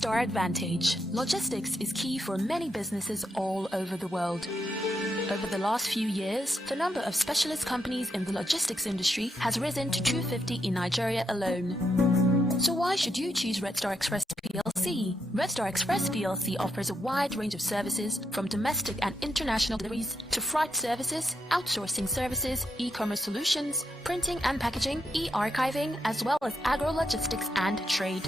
Star advantage. Logistics is key for many businesses all over the world. Over the last few years, the number of specialist companies in the logistics industry has risen to 250 in Nigeria alone. So why should you choose Red Star Express PLC? Red Star Express PLC offers a wide range of services from domestic and international deliveries to freight services, outsourcing services, e-commerce solutions, printing and packaging, e-archiving, as well as agro-logistics and trade.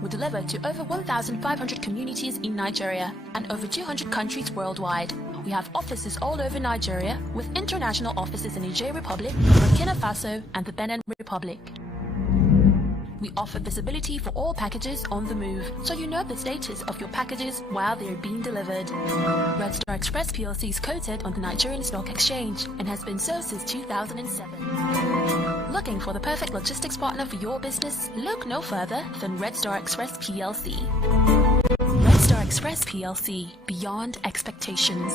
We deliver to over 1,500 communities in Nigeria and over 200 countries worldwide. We have offices all over Nigeria with international offices in Niger Republic, Burkina Faso, and the Benin Republic. We offer visibility for all packages on the move, so you know the status of your packages while they're being delivered. Red Star Express PLC is quoted on the Nigerian Stock Exchange and has been so since 2007. Looking for the perfect logistics partner for your business? Look no further than Red Star Express PLC. Red Star Express PLC, beyond expectations.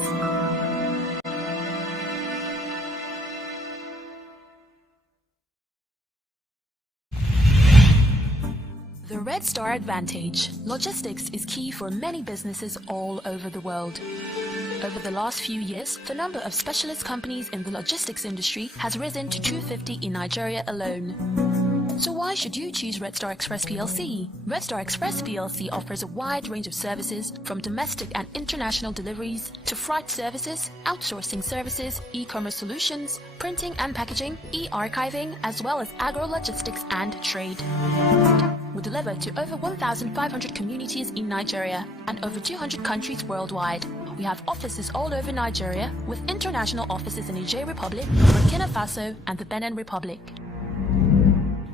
The Red Star advantage. Logistics is key for many businesses all over the world. Over the last few years, the number of specialist companies in the logistics industry has risen to 250 in Nigeria alone. So why should you choose Red Star Express PLC? Red Star Express PLC offers a wide range of services from domestic and international deliveries to freight services, outsourcing services, e-commerce solutions, printing and packaging, e-archiving, as well as agro-logistics and trade. We deliver to over 1,500 communities in Nigeria and over 200 countries worldwide. We have offices all over Nigeria with international offices in Niger Republic, Burkina Faso, and the Benin Republic.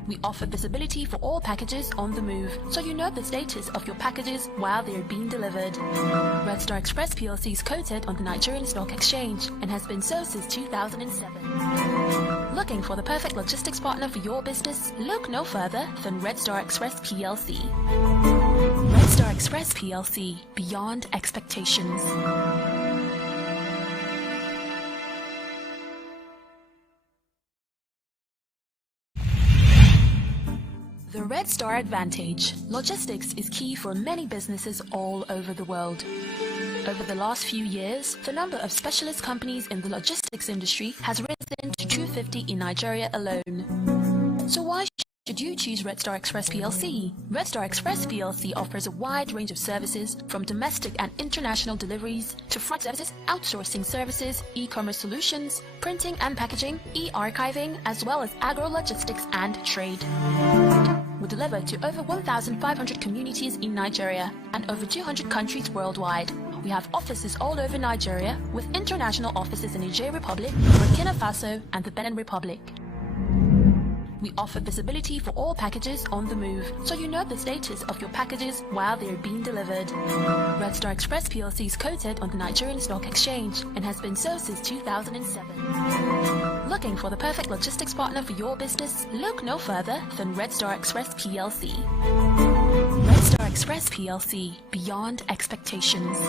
We offer visibility for all packages on the move, so you know the status of your packages while they are being delivered. Red Star Express PLC is quoted on the Nigerian Stock Exchange and has been so since 2007. Looking for the perfect logistics partner for your business? Look no further than Red Star Express PLC. Red Star Express PLC, beyond expectations. The Red Star advantage. Logistics is key for many businesses all over the world. Over the last few years, the number of specialist companies in the logistics industry has risen to 250 in Nigeria alone. So why should you choose Red Star Express PLC? Red Star Express PLC offers a wide range of services from domestic and international deliveries to freight services, outsourcing services, e-commerce solutions, printing and packaging, e-archiving, as well as agro-logistics and trade. We deliver to over 1,500 communities in Nigeria and over 200 countries worldwide. We have offices all over Nigeria with international offices in Niger Republic, Burkina Faso, and the Benin Republic. We offer visibility for all packages on the move, so you know the status of your packages while they are being delivered. Red Star Express PLC is quoted on the Nigerian Stock Exchange and has been so since 2007. Looking for the perfect logistics partner for your business? Look no further than Red Star Express PLC. Red Star Express PLC, beyond expectations.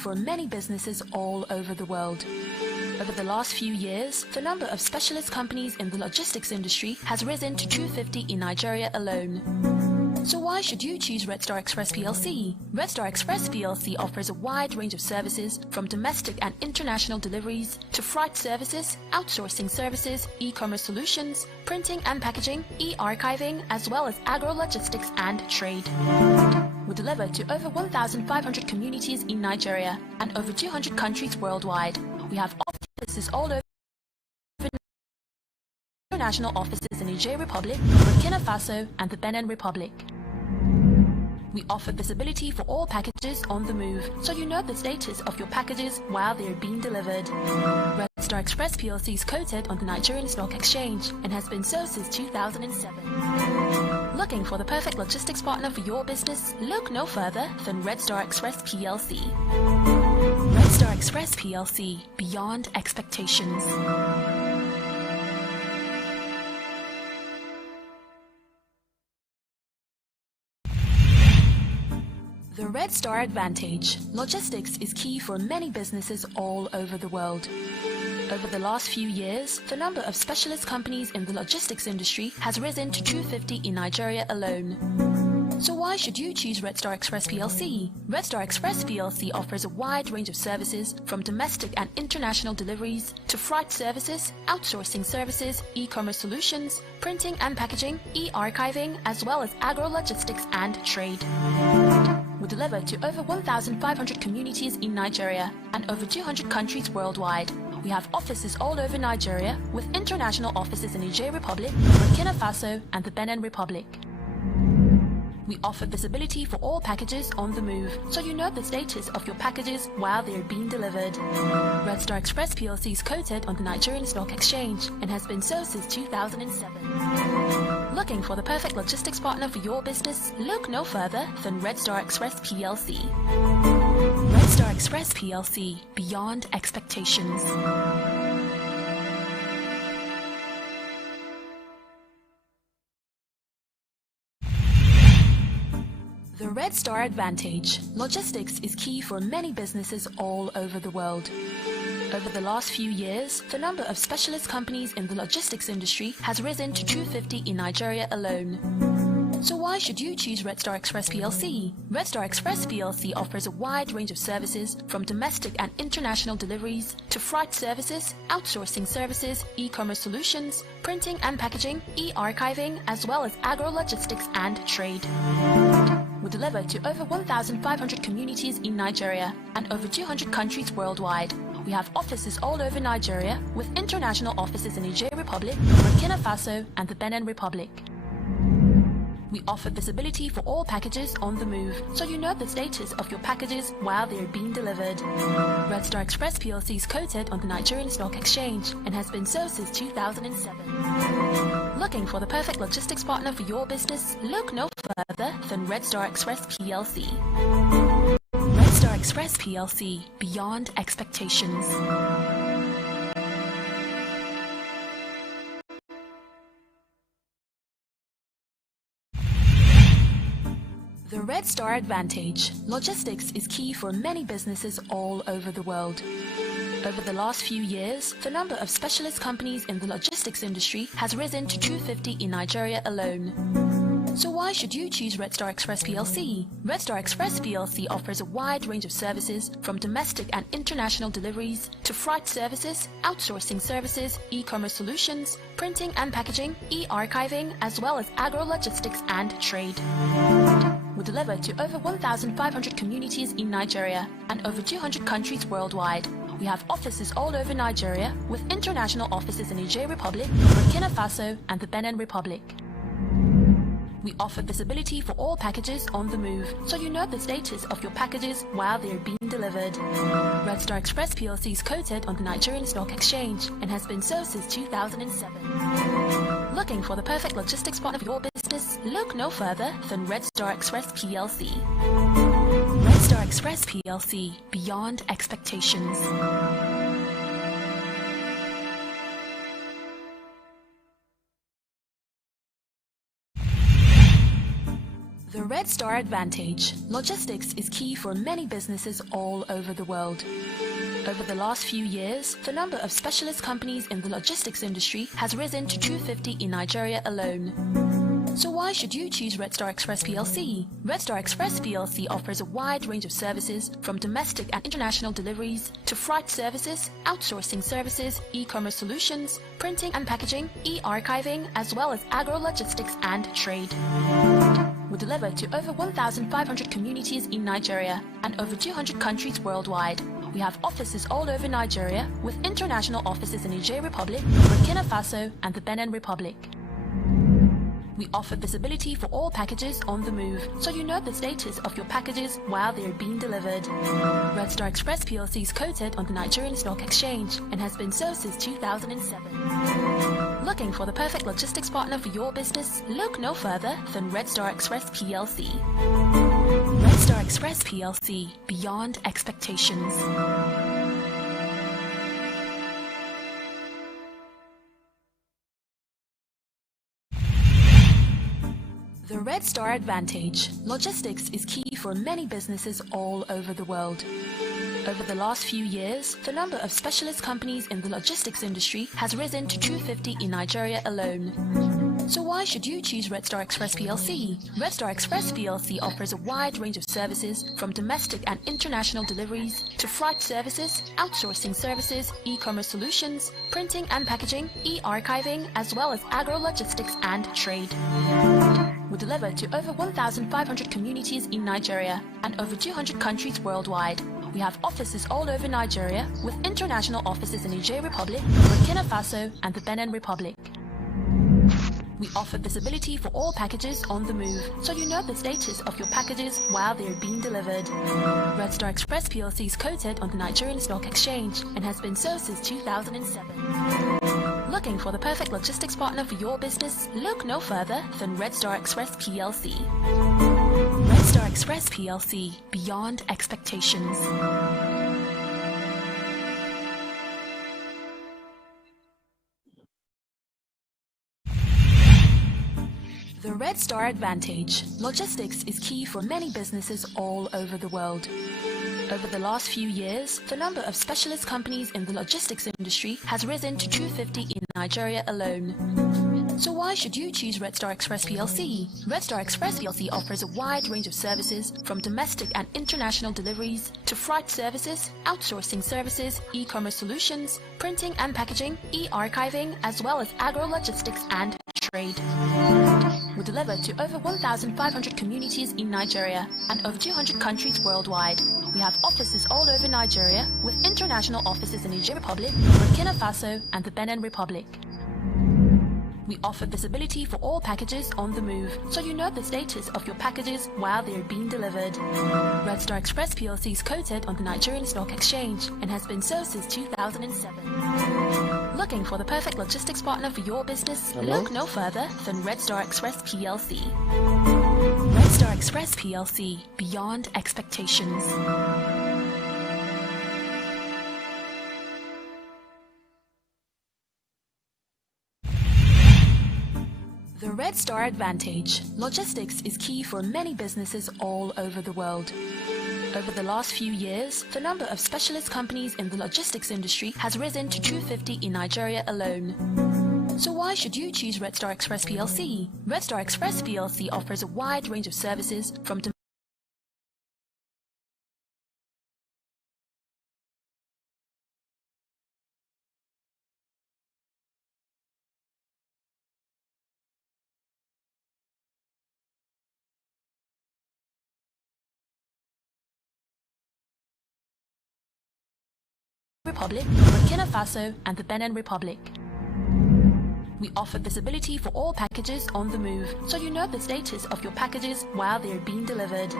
for many businesses all over the world. Over the last few years, the number of specialist companies in the logistics industry has risen to 250 in Nigeria alone. So why should you choose Red Star Express PLC? Red Star Express PLC offers a wide range of services from domestic and international deliveries to freight services, outsourcing services, e-commerce solutions, printing and packaging, e-archiving, as well as agro-logistics and trade. We deliver to over 1,500 communities in Nigeria and over 200 countries worldwide. We have offices all over international offices in the Niger Republic, Burkina Faso, and the Benin Republic. We offer visibility for all packages on the move, so you know the status of your packages while they are being delivered. Red Star Express PLC is quoted on the Nigerian Stock Exchange and has been so since 2007. Looking for the perfect logistics partner for your business? Look no further than Red Star Express PLC. Red Star Express PLC, beyond expectations. The Red Star Advantage. Logistics is key for many businesses all over the world. Over the last few years, the number of specialist companies in the logistics industry has risen to 250 in Nigeria alone. So why should you choose Red Star Express PLC? Red Star Express PLC offers a wide range of services from domestic and international deliveries to freight services, outsourcing services, e-commerce solutions, printing and packaging, e-archiving, as well as agro-logistics and trade. We deliver to over 1,500 communities in Nigeria and over 200 countries worldwide. We have offices all over Nigeria with international offices in the Niger Republic, Burkina Faso, and the Benin Republic. We offer visibility for all packages on the move, so you know the status of your packages while they are being delivered. Red Star Express PLC is quoted on the Nigerian Stock Exchange and has been so since 2007. Looking for the perfect logistics partner for your business? Look no further than Red Star Express PLC. Red Star Express PLC, beyond expectations. The Red Star Advantage. Logistics is key for many businesses all over the world. Over the last few years, the number of specialist companies in the logistics industry has risen to 250 in Nigeria alone. So why should you choose Red Star Express PLC? Red Star Express PLC offers a wide range of services from domestic and international deliveries to freight services, outsourcing services, e-commerce solutions, printing and packaging, e-archiving, as well as agro-logistics and trade. We deliver to over 1,500 communities in Nigeria and over 200 countries worldwide. We have offices all over Nigeria with international offices in the Niger Republic, Burkina Faso, and the Benin Republic. We offer visibility for all packages on the move, so you know the status of your packages while they are being delivered. Red Star Express PLC is quoted on the Nigerian Stock Exchange and has been so since 2007. Looking for the perfect logistics partner for your business? Look no further than Red Star Express PLC. Red Star Express PLC, beyond expectations. The Red Star Advantage. Logistics is key for many businesses all over the world. Over the last few years, the number of specialist companies in the logistics industry has risen to 250 in Nigeria alone. So why should you choose Red Star Express PLC? Red Star Express PLC offers a wide range of services from domestic and international deliveries to freight services, outsourcing services, e-commerce solutions, printing and packaging, e-archiving, as well as agro-logistics and trade. We deliver to over 1,500 communities in Nigeria and over 200 countries worldwide. We have offices all over Nigeria with international offices in the Niger Republic, Burkina Faso, and the Benin Republic. We offer visibility for all packages on the move, so you know the status of your packages while they are being delivered. Red Star Express PLC is quoted on the Nigerian Stock Exchange and has been so since 2007. Looking for the perfect logistics partner for your business? Look no further than Red Star Express PLC. Red Star Express PLC, beyond expectations. The Red Star Advantage. Logistics is key for many businesses all over the world. Over the last few years, the number of specialist companies in the logistics industry has risen to 250 in Nigeria alone. So why should you choose Red Star Express PLC? Red Star Express PLC offers a wide range of services from domestic and international deliveries to freight services, outsourcing services, e-commerce solutions, printing and packaging, e-archiving, as well as agro-logistics and trade. We deliver to over 1,500 communities in Nigeria and over 200 countries worldwide. We have offices all over Nigeria with international offices in Niger Republic, Burkina Faso, and the Benin Republic. We offer visibility for all packages on the move, so you know the status of your packages while they are being delivered. Red Star Express PLC is quoted on the Nigerian Stock Exchange and has been so since 2007. Looking for the perfect logistics partner for your business? Look no further than Red Star Express PLC. Red Star Express PLC, beyond expectations. The Red Star Advantage. Logistics is key for many businesses all over the world. Over the last few years, the number of specialist companies in the logistics industry has risen to 250 in Nigeria alone. So why should you choose Red Star Express PLC? Red Star Express PLC offers a wide range of services from domestic and international deliveries to freight services, outsourcing services, e-commerce solutions, printing and packaging, e-archiving, as well as agro-logistics and trade. We deliver to over 1,500 communities in Nigeria and over 200 countries worldwide. We have offices all over Nigeria with international offices in Niger Republic, Burkina Faso, and the Benin Republic. We offer visibility for all packages on the move, so you know the status of your packages while they are being delivered. Red Star Express PLC is quoted on the Nigerian Stock Exchange and has been so since 2007. Looking for the perfect logistics partner for your business? Look no further than Red Star Express PLC. Red Star Express PLC, beyond expectations. The Red Star Advantage. Logistics is key for many businesses all over the world. Over the last few years, the number of specialist companies in the logistics industry has risen to 250 in Nigeria alone. So why should you choose Red Star Express PLC? Red Star Express PLC offers a wide range of services from domestic and international deliveries to freight services, outsourcing services, e-commerce solutions, printing and packaging, e-archiving, as well as agro-logistics and trade. We deliver to over 1,500 communities in Nigeria and over 200 countries worldwide. We have offices all over Nigeria with international offices in Niger Republic, Burkina Faso, and the Benin Republic. We offer visibility for all packages on the move, so you know the status of your packages while they are being delivered. Red Star Express PLC is quoted on the Nigerian Stock Exchange and has been so since 2007. Looking for the perfect logistics partner for your business? Look no further than Red Star Express PLC. Red Star Express PLC, beyond expectations. The Red Star Advantage. Logistics is key for many businesses all over the world. Over the last few years, the number of specialist companies in the logistics industry has risen to 250 in Nigeria alone. So why should you choose Red Star Express PLC? Red Star Express PLC offers a wide range of services from Republic, Burkina Faso, and the Benin Republic. We offer visibility for all packages on the move, so you know the status of your packages while they are being delivered.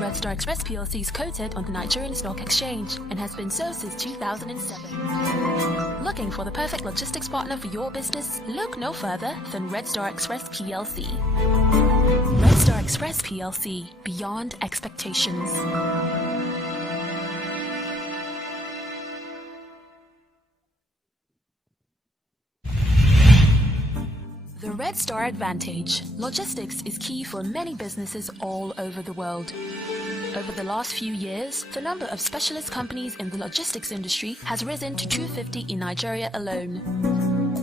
Red Star Express PLC is quoted on the Nigerian Stock Exchange and has been so since 2007. Looking for the perfect logistics partner for your business? Look no further than Red Star Express PLC. Red Star Express PLC, beyond expectations. The Red Star Advantage. Logistics is key for many businesses all over the world. Over the last few years, the number of specialist companies in the logistics industry has risen to 250 in Nigeria alone.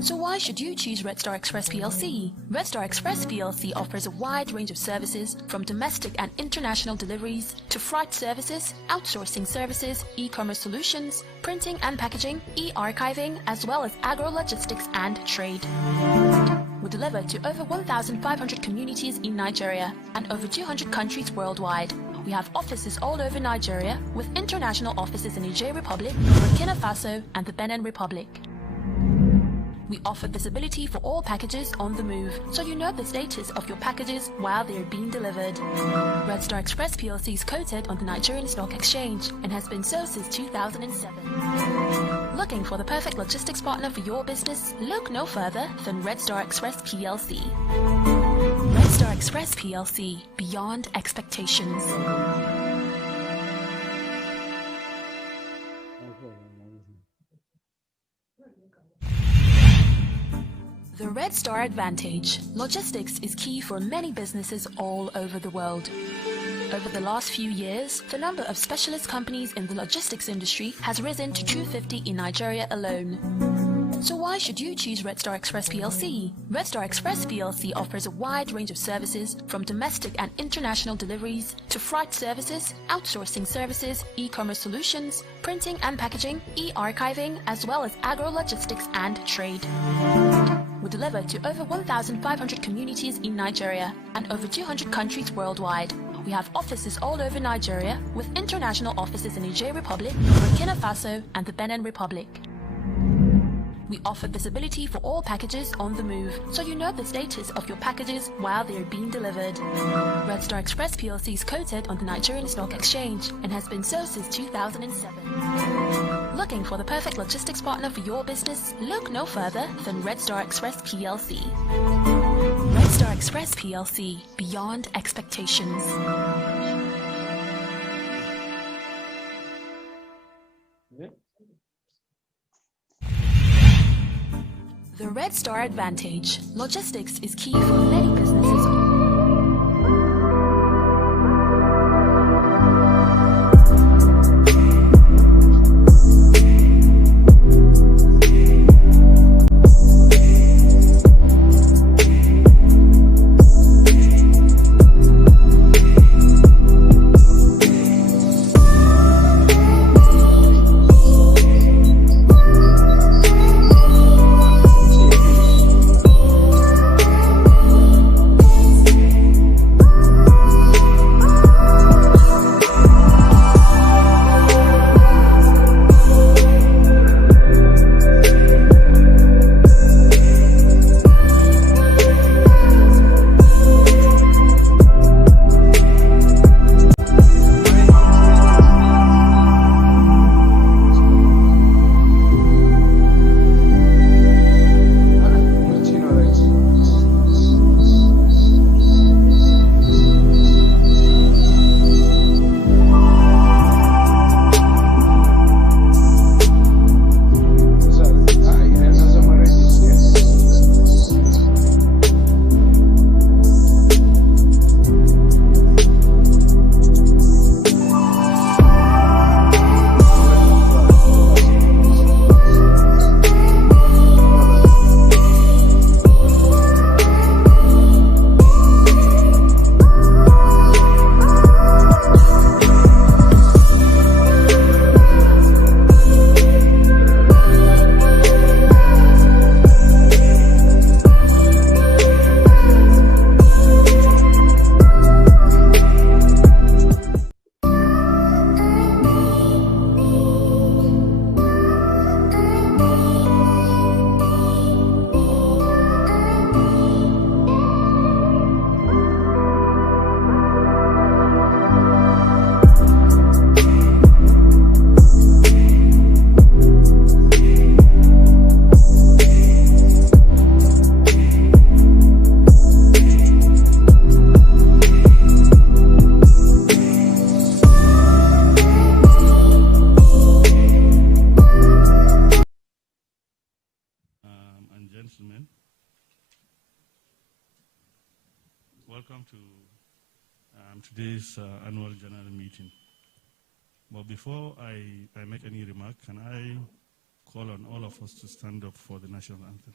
So why should you choose Red Star Express PLC? Red Star Express PLC offers a wide range of services from domestic and international deliveries to freight services, outsourcing services, e-commerce solutions, printing and packaging, e-archiving, as well as agro-logistics and trade. We deliver to over 1,500 communities in Nigeria and over 200 countries worldwide. We have offices all over Nigeria with international offices in the Niger Republic, Burkina Faso and the Benin Republic. We offer visibility for all packages on the move, so you know the status of your packages while they are being delivered. Red Star Express PLC is quoted on the Nigerian Stock Exchange and has been so since 2007. Looking for the perfect logistics partner for your business? Look no further than Red Star Express PLC. Red Star Express PLC, beyond expectations. The Red Star Advantage. Logistics is key for many businesses all over the world. Over the last few years, the number of specialist companies in the logistics industry has risen to 250 in Nigeria alone. So why should you choose Red Star Express PLC? Red Star Express PLC offers a wide range of services from domestic and international deliveries to freight services, outsourcing services, e-commerce solutions, printing and packaging, e-archiving, as well as agro-logistics and trade. We deliver to over 1,500 communities in Nigeria and over 200 countries worldwide. We have offices all over Nigeria with international offices in the Niger Republic, Burkina Faso and the Benin Republic. We offer visibility for all packages on the move, so you know the status of your packages while they are being delivered. Red Star Express PLC is quoted on the Nigerian Stock Exchange and has been so since 2007. Looking for the perfect logistics partner for your business? Look no further than Red Star Express PLC. Red Star Express PLC, beyond expectations. The Red Star Advantage. Logistics is key for many businesses. welcome to today's annual general meeting. But before I make any remark, can I call on all of us to stand up for the national anthem?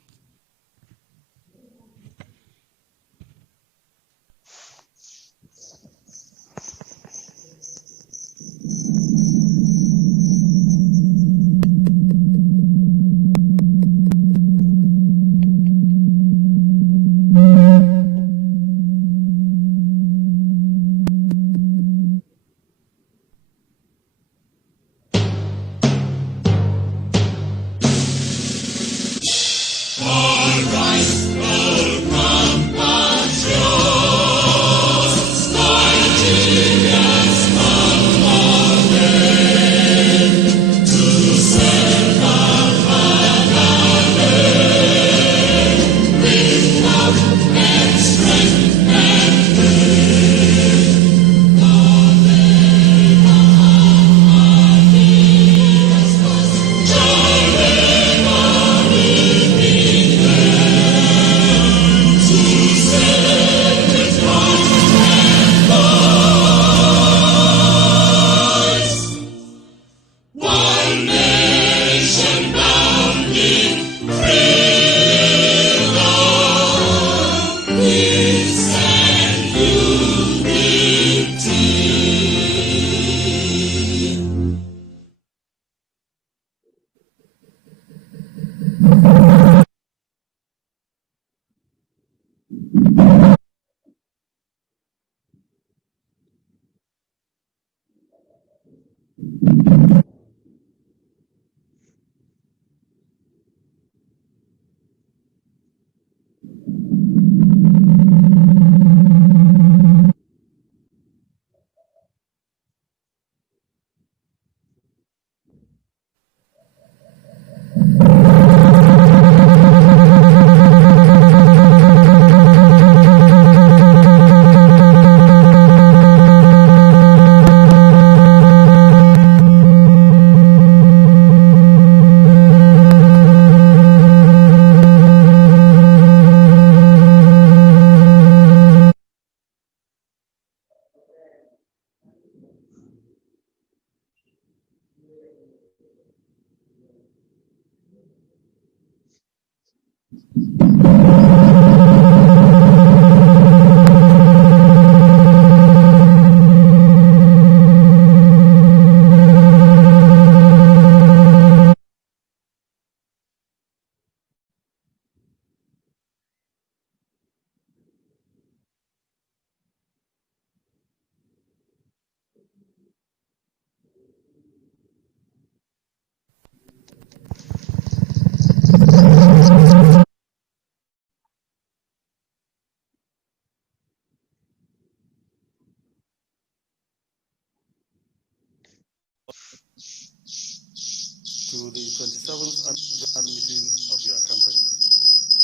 To the 27th annual meeting of your company,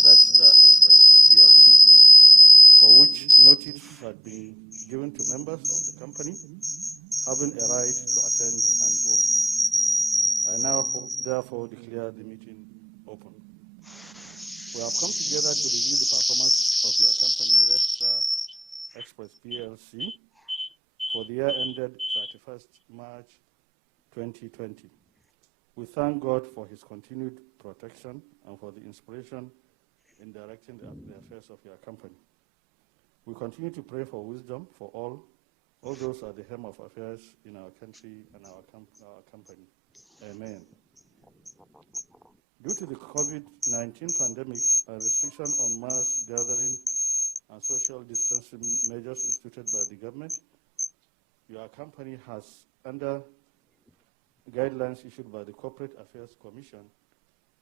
Red Star Express PLC, for which notice had been given to members of the company having a right to attend and vote. I now therefore declare the meeting open. We have come together to review the performance of your company, Red Star Express PLC, for the year ended 31st March 2020. We thank God for his continued protection and for the inspiration in directing the affairs of your company. We continue to pray for wisdom for all those at the helm of affairs in our country and our company. Amen. Due to the COVID-19 pandemic and restriction on mass gathering and social distancing measures instituted by the government, your company has, under guidelines issued by the Corporate Affairs Commission,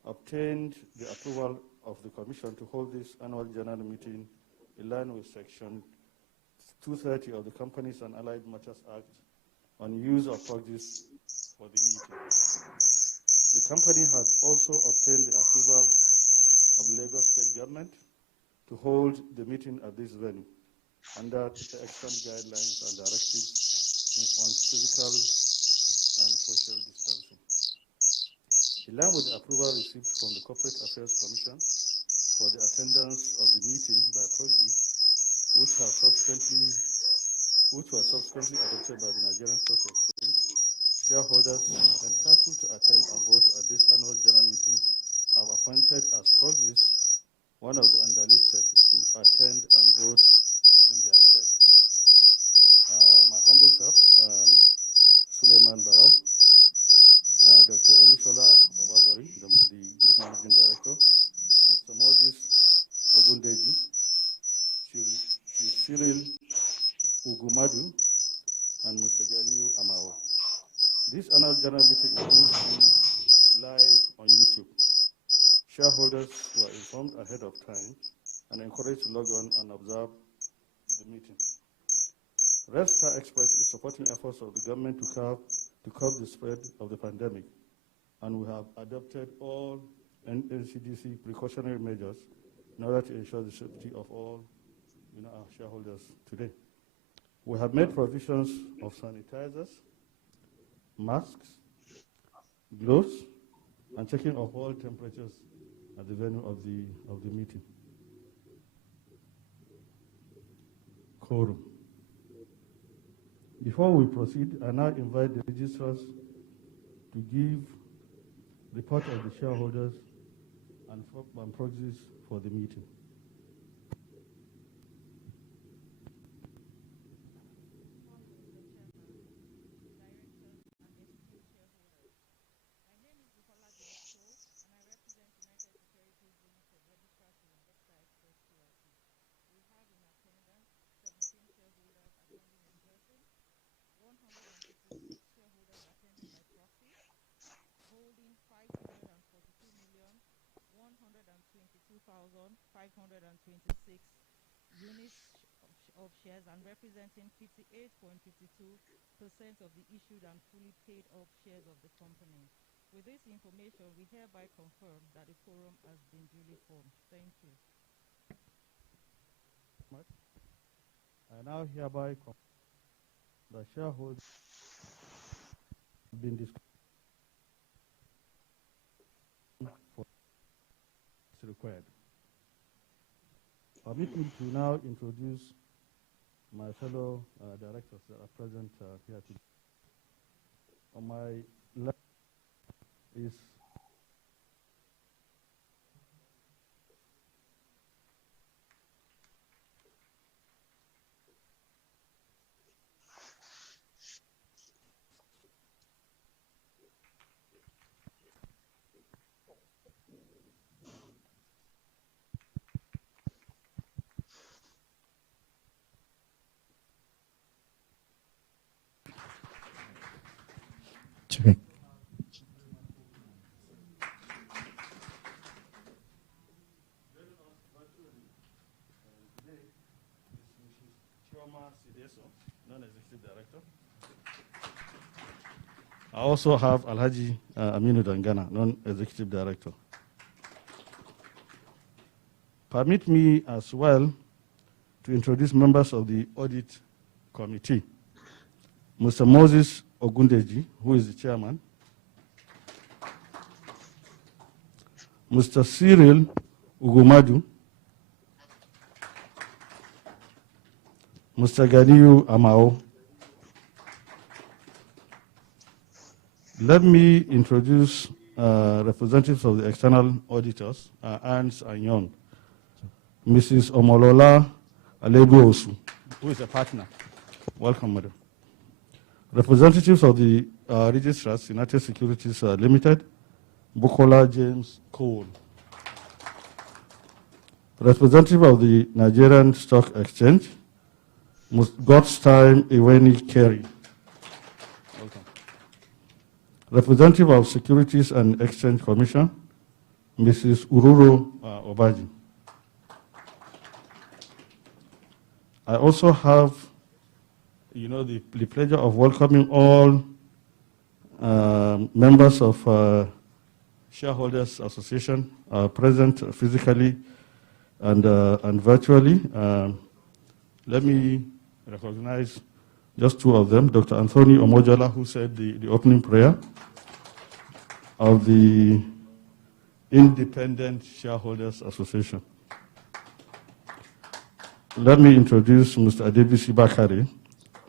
obtained the approval of the Commission to hold this annual general meeting in line with Section 230 of the Companies and Allied Matters Act on use of proxies for the meeting. The company has also obtained the approval of the Lagos State Government to hold the meeting at this venue under the excellent guidelines and directives on physical and social distancing. In line with the approval received from the Corporate Affairs Commission for the attendance of the meeting by proxy, which were subsequently adopted by the Nigerian Stock Exchange, shareholders entitled to attend and vote at this annual general meeting have appointed as proxies one of the underlisted to attend and vote in their stead. My humble self, Suleiman Barrow, Dr. Olushola Obabori, the Group Managing Director, Mr. Moses Ogundeji, Chief Cyril Ugumadu, and Mr. Ganiu Amao. This annual general meeting is being streamed live on YouTube. Shareholders were informed ahead of time and encouraged to log on and observe the meeting. Red Star Express is supporting efforts of the government to curb the spread of the pandemic, and we have adopted all NCDC precautionary measures in order to ensure the safety of all our shareholders today. We have made provisions of sanitizers, masks, gloves, and checking of all temperatures at the venue of the meeting. Quorum. Before we proceed, I now invite the registrars to give report of the shareholders and proxies for the meeting. Units of shares and representing 58.52% of the issued and fully paid up shares of the company. With this information, we hereby confirm that the quorum has been duly formed. Thank you. I now hereby confirm that shareholders have been discussed for required. Permit me to now introduce my fellow directors that are present here today. On my left is Check. Non-executive director. I also have Alhaji Aminu Dangana, non-executive director. Permit me as well to introduce members of the audit committee. Mr. Moses Ogundeji, who is the chairman. Mr. Cyril Ugumadu. Mr. Ganiu Amao. Let me introduce representatives of the external auditors, Ernst & Young. Mrs. Omolola Alebu Osu, who is a partner. Welcome, madam. Representatives of the registrars, United Securities Limited, Bukola James Cole. Representative of the Nigerian Stock Exchange, Godstime Iweni Kerry. Welcome. Representative of Securities and Exchange Commission, Mrs. Ururu Obaji. I also have, the pleasure of welcoming all members of Shareholders Association present physically and virtually. Let me recognize just two of them. Dr. Anthony Omojola, who said the opening prayer of the Independent Shareholders Association. let me introduce Mr. Adebisi Bakari,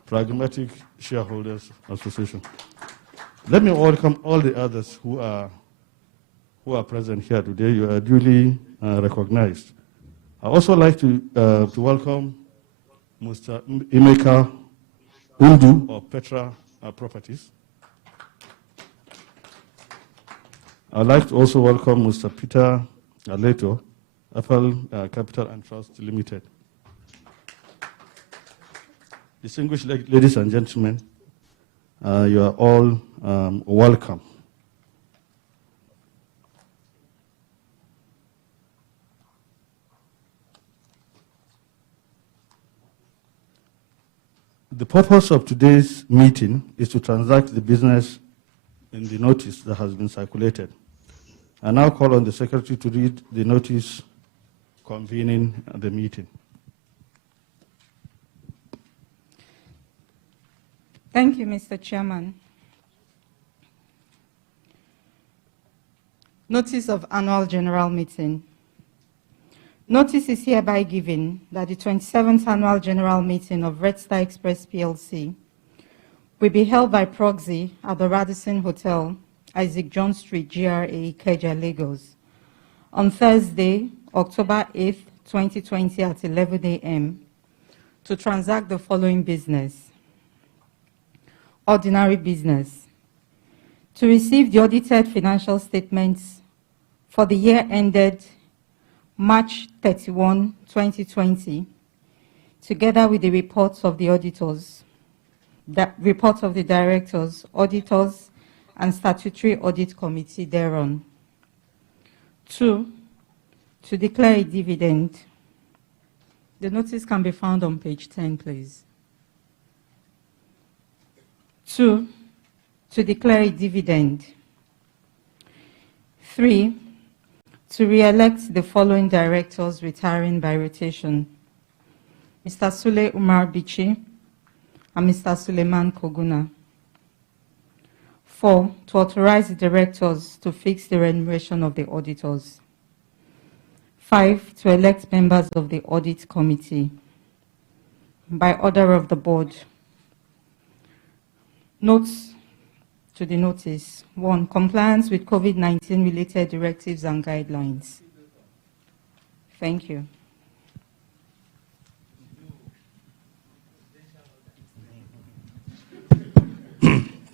Pragmatic Shareholders Association. Let me welcome all the others who are present here today. You are duly recognized. I also like to welcome Mr. Emeka Undu of Petra Properties. I'd like to also welcome Mr. Peter Aleto, Apple Capital and Trust Limited. Distinguished ladies and gentlemen, you are all welcome. The purpose of today's meeting is to transact the business in the notice that has been circulated. I now call on the Secretary to read the notice convening the meeting. Thank you, Mr. Chairman. Notice of Annual General Meeting. Notice is hereby given that the 27th Annual General Meeting of Red Star Express PLC will be held by proxy at the Radisson Hotel, Isaac John Street, GRA, Ikeja, Lagos, on Thursday, October 8th, 2020 at 11 a.m. to transact the following business. Ordinary business. To receive the audited financial statements for the year ended March 31, 2020, together with the reports of the auditors, the reports of the directors, auditors, and statutory audit committee thereon. 2, to declare a dividend. The notice can be found on page 10, please. 2, to declare a dividend. 3, to re-elect the following directors retiring by rotation: Mr. Sule Umar Bichi and Mr. Suleiman Koguna. 4, to authorize the directors to fix the remuneration of the auditors. 5, to elect members of the audit committee. By order of the board. Notes to the notice. 1, compliance with COVID-19 related directives and guidelines. Thank you.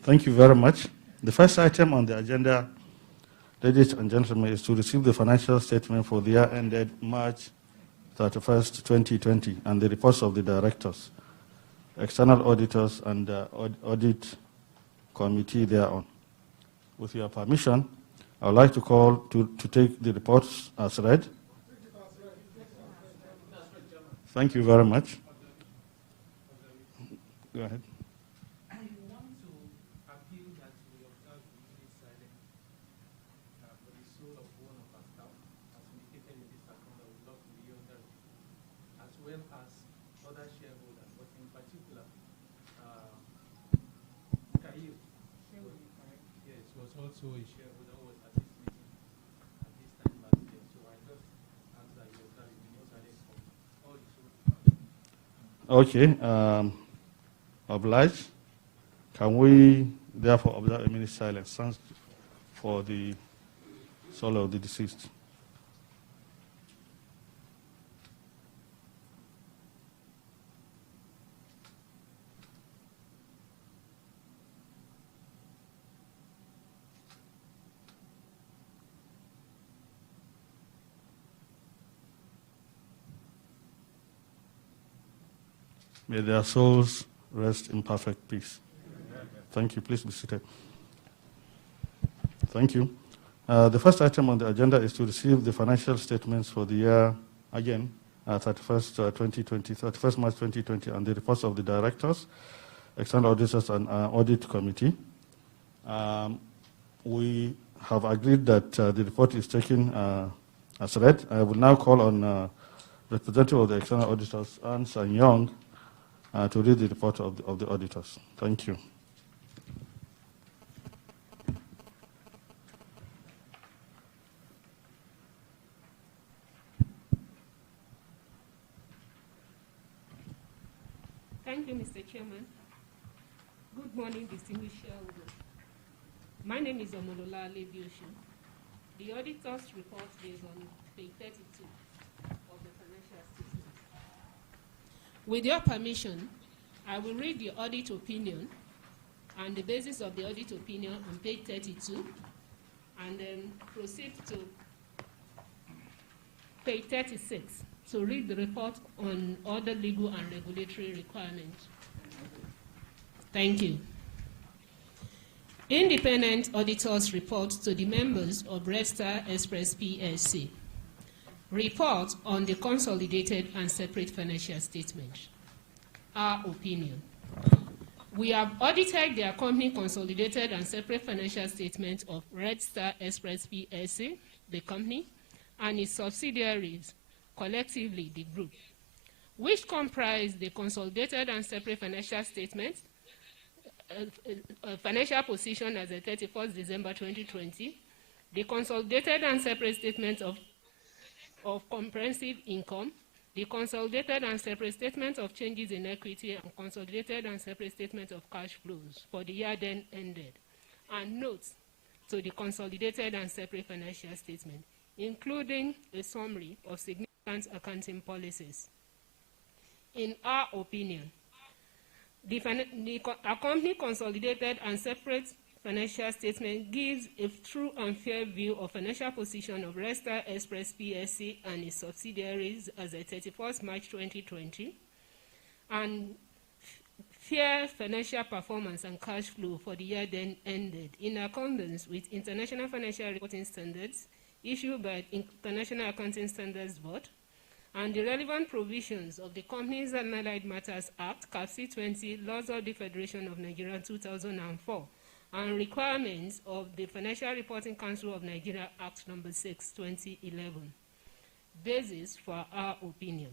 Thank you very much. The first item on the agenda, ladies and gentlemen, is to receive the financial statement for the year ended March 31st, 2020, and the reports of the directors, external auditors, and the audit committee thereon. With your permission, I would like to call to take the reports as read. Thank you very much. Go ahead. I want to appeal that we observe the minute silence for the soul of one of our staff, as indicated in this account that we love to be under, as well as other shareholders, but in particular, Kayu. Yes, was also a shareholder who was at this meeting at this time last year. So I just ask that you observe the minute silence for all the souls. Okay. Obliged. Can we therefore observe a minute silence for the soul of the deceased? May their souls rest in perfect peace. Thank you. Please be seated. Thank you. The first item on the agenda is to receive the financial statements for the year, again, 31st March 2020, and the reports of the directors, external auditors, and audit committee. We have agreed that the report is taken as read. I will now call on representative of the external auditors, Ernst & Young, to read the report of the auditors. Thank you. Thank you, Mr. Chairman. Good morning, distinguished shareholders. My name is Omolola Lebioshu. The auditor's report is on page 32 of the financial statement. With your permission, I will read the audit opinion and the basis of the audit opinion on page 32, and then proceed to page 36 to read the report on other legal and regulatory requirements. Thank you. Independent auditors report to the members of Red Star Express PLC. Report on the consolidated and separate financial statement. Our opinion. We have audited their company consolidated and separate financial statement of Red Star Express PLC, the company, and its subsidiaries, collectively the group, which comprise the consolidated and separate financial statements, financial position as of 31st December 2020, the consolidated and separate statement of comprehensive income, the consolidated and separate statement of changes in equity, and consolidated and separate statement of cash flows for the year then ended, and notes to the consolidated and separate financial statement, including a summary of significant accounting policies. In our opinion, the company consolidated and separate financial statement gives a true and fair view of financial position of Red Star Express PLC and its subsidiaries as of 31st March 2020, and fair financial performance and cash flow for the year then ended in accordance with International Financial Reporting Standards issued by International Accounting Standards Board, and the relevant provisions of the Companies and Allied Matters Act, CAPC 20, Laws of the Federation of Nigeria 2004, and requirements of the Financial Reporting Council of Nigeria Act No. 6, 2011. Basis for our opinion.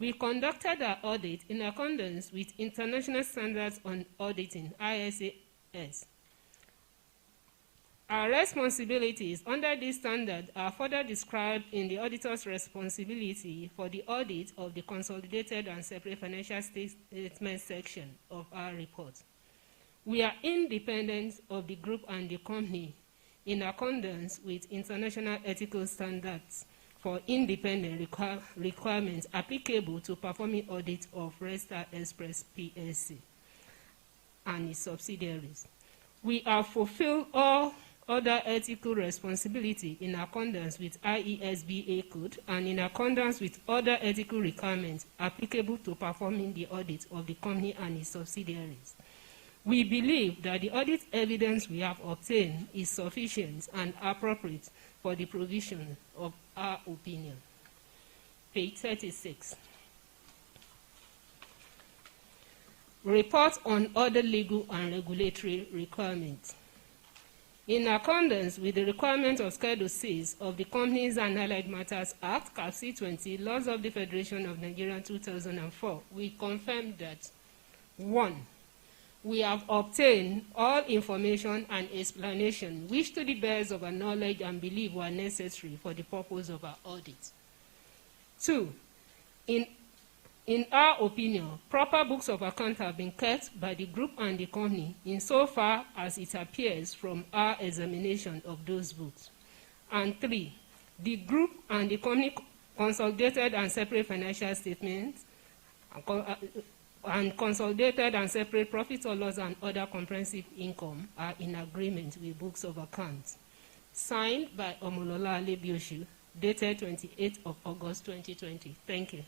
We conducted our audit in accordance with International Standards on Auditing, ISAS. Our responsibilities under this standard are further described in the auditor's responsibility for the audit of the consolidated and separate financial statement section of our report. We are independent of the group and the company in accordance with international ethical standards for independent requirements applicable to performing audit of Red Star Express PLC and its subsidiaries. We have fulfilled all other ethical responsibility in accordance with IESBA code and in accordance with other ethical requirements applicable to performing the audit of the company and its subsidiaries. We believe that the audit evidence we have obtained is sufficient and appropriate for the provision of our opinion. Page 36. Report on other legal and regulatory requirements. In accordance with the requirements of Schedule 6 of the Companies and Allied Matters Act, CAPC 20, Laws of the Federation of Nigeria 2004, we confirm that 1. We have obtained all information and explanation which to the best of our knowledge and belief were necessary for the purpose of our audit. 2. In our opinion, proper books of account have been kept by the group and the company insofar as it appears from our examination of those books. And 3, the group and the company consolidated and separate financial statements and consolidated and separate profit or loss and other comprehensive income are in agreement with books of accounts. Signed by Omolola Lebioshu, dated 28th of August 2020. Thank you.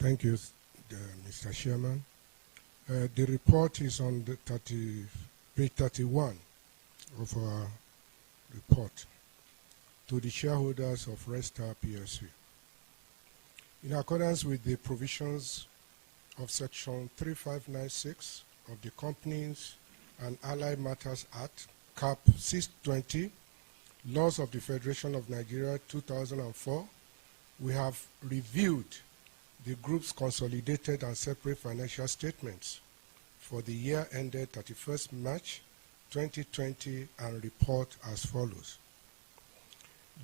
Thank you, Mr. Chairman. The report is on the page 31 of our report to the shareholders of Red Star PLC. In accordance with the provisions of Section 3596 of the Companies and Allied Matters Act, CAP 620, Laws of the Federation of Nigeria 2004, we have reviewed the group's consolidated and separate financial statements for the year ended 31st March 2020 and report as follows.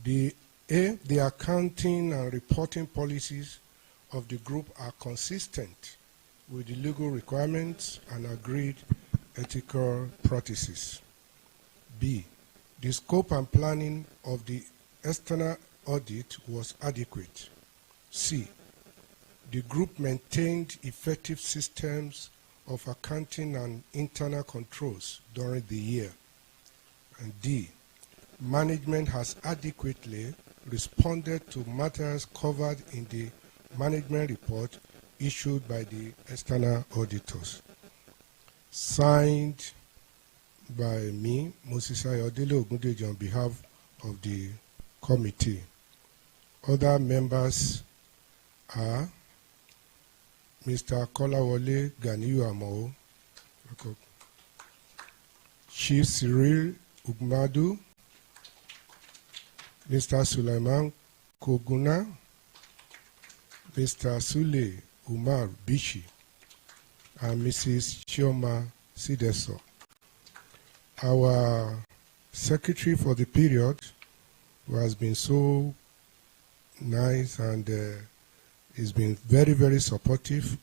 The accounting and reporting policies of the group are consistent with the legal requirements and agreed ethical practices. B, the scope and planning of the external audit was adequate. C, the group maintained effective systems of accounting and internal controls during the year. And D, management has adequately responded to matters covered in the management report issued by the external auditors. Signed by me, Moses Ayodele Ogundeji, on behalf of the committee. Other members are Mr. Kolawole Ganiyu Amo, Chief Cyril Ugmadu, Mr. Sulaiman Koguna, Mr. Sule Umar Bishi, and Mrs. Chioma Sideso. Our secretary for the period, who has been so nice and has been very, very supportive,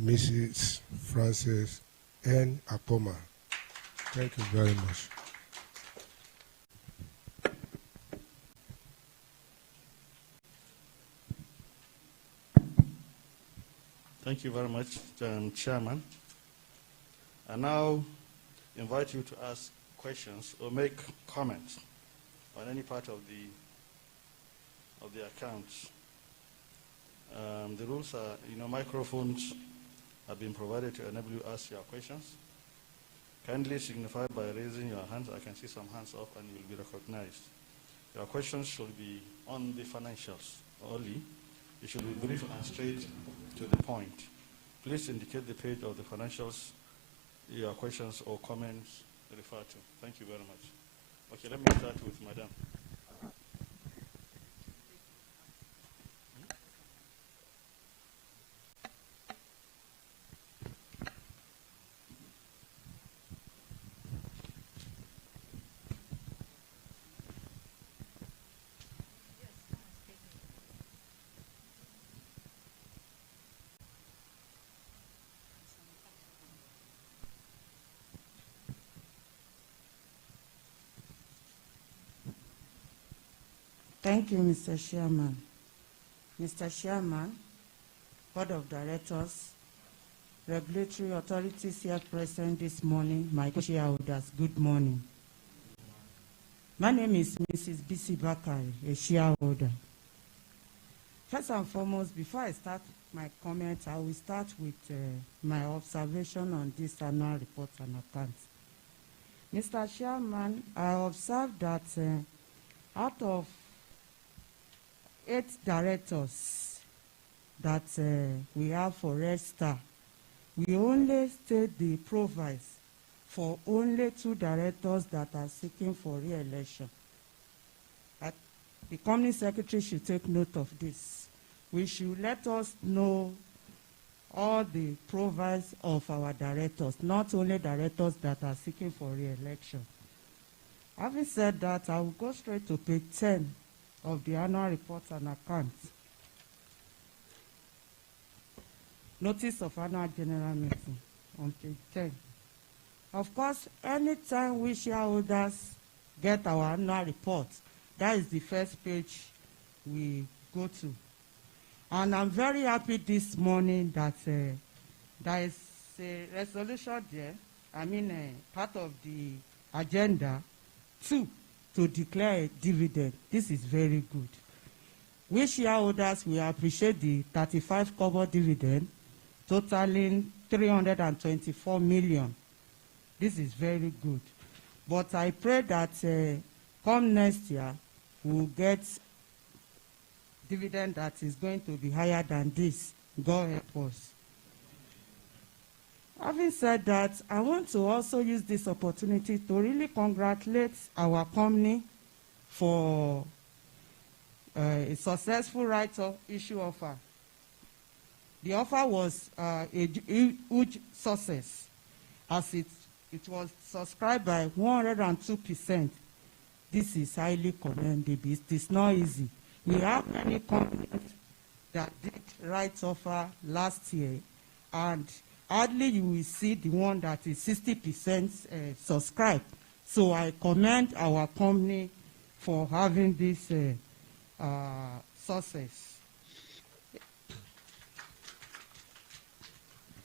Mrs. Frances N. Apoma. Thank you very much. Thank you very much, Chairman. I now invite you to ask questions or make comments on any part of the accounts. The rules are, microphones have been provided to enable you to ask your questions. Kindly signify by raising your hands. I can see some hands up and you will be recognized. Your questions should be on the financials only. It should be brief and straight to the point. Please indicate the page of the financials your questions or comments refer to. Thank you very much. Okay, let me start with Madam. Thank you, Mr. Chairman. Mr. Chairman, Board of Directors, regulatory authorities here present this morning, my shareholders, good morning. My name is Mrs. B.C. Bakari, a shareholder. First and foremost, before I start my comments, I will start with my observation on this annual report and accounts. Mr. Chairman, I observed that out of 8 directors that we have for Red Star, we only state the proviso for only 2 directors that are seeking for re-election. The company secretary should take note of this. We should let us know all the provisos of our directors, not only directors that are seeking for re-election. Having said that, I will go straight to page 10 of the annual report and accounts. Notice of annual general meeting on page 10. Of course, anytime we shareholders get our annual report, that is the first page we go to. And I'm very happy this morning that there is a resolution there, part of the agenda, 2, to declare a dividend. This is very good. We shareholders, we appreciate the 35 kobo dividend, totaling 324 million. This is very good. But I pray that come next year, we'll get dividend that is going to be higher than this. God help us. Having said that, I want to also use this opportunity to really congratulate our company for a successful right-of issue offer. The offer was a huge success, as it was subscribed by 102%. This is highly commendable. It is not easy. We have many companies that did right offer last year, and hardly you will see the one that is 60% subscribed. So I commend our company for having this success.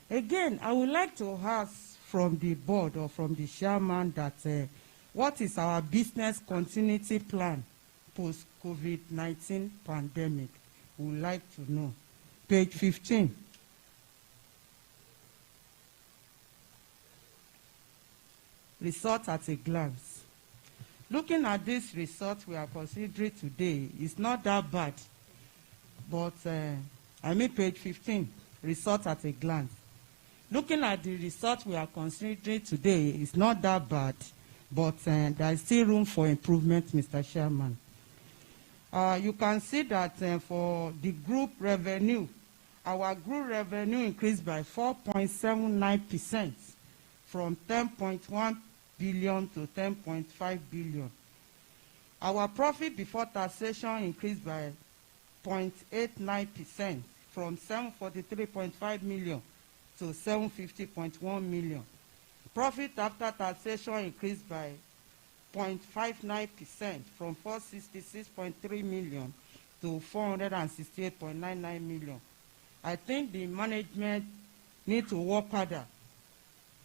Again, I would like to ask from the board or from the chairman that what is our business continuity plan post-COVID-19 pandemic? We would like to know. Page 15. Result at a glance. Looking at this result we are considering today, it's not that bad. But I mean page 15, result at a glance. Looking at the result we are considering today, it's not that bad, but there is still room for improvement, Mr. Chairman. You can see that for the group revenue, our group revenue increased by 4.79% from 10.1 billion to 10.5 billion. Our profit before taxation increased by 0.89% from 743.5 million to 750.1 million. Profit after taxation increased by 0.59% from 466.3 million to 468.99 million. I think the management need to work harder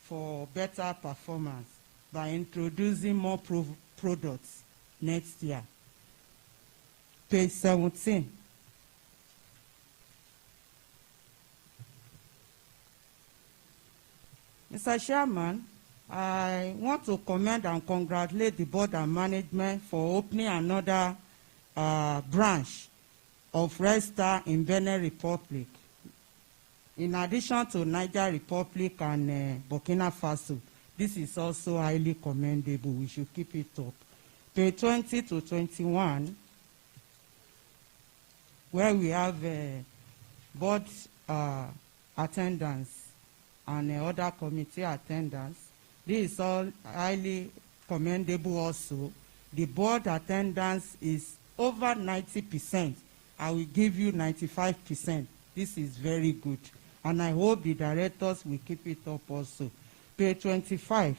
for better performance by introducing more products next year. Page 17. Mr. Chairman, I want to commend and congratulate the board and management for opening another branch of Red Star in Benin Republic, in addition to Niger Republic and Burkina Faso. This is also highly commendable. We should keep it up. Page 20 to 21, where we have board attendance and other committee attendance. This is all highly commendable also. The board attendance is over 90%. I will give you 95%. This is very good. And I hope the directors will keep it up also. Page 25.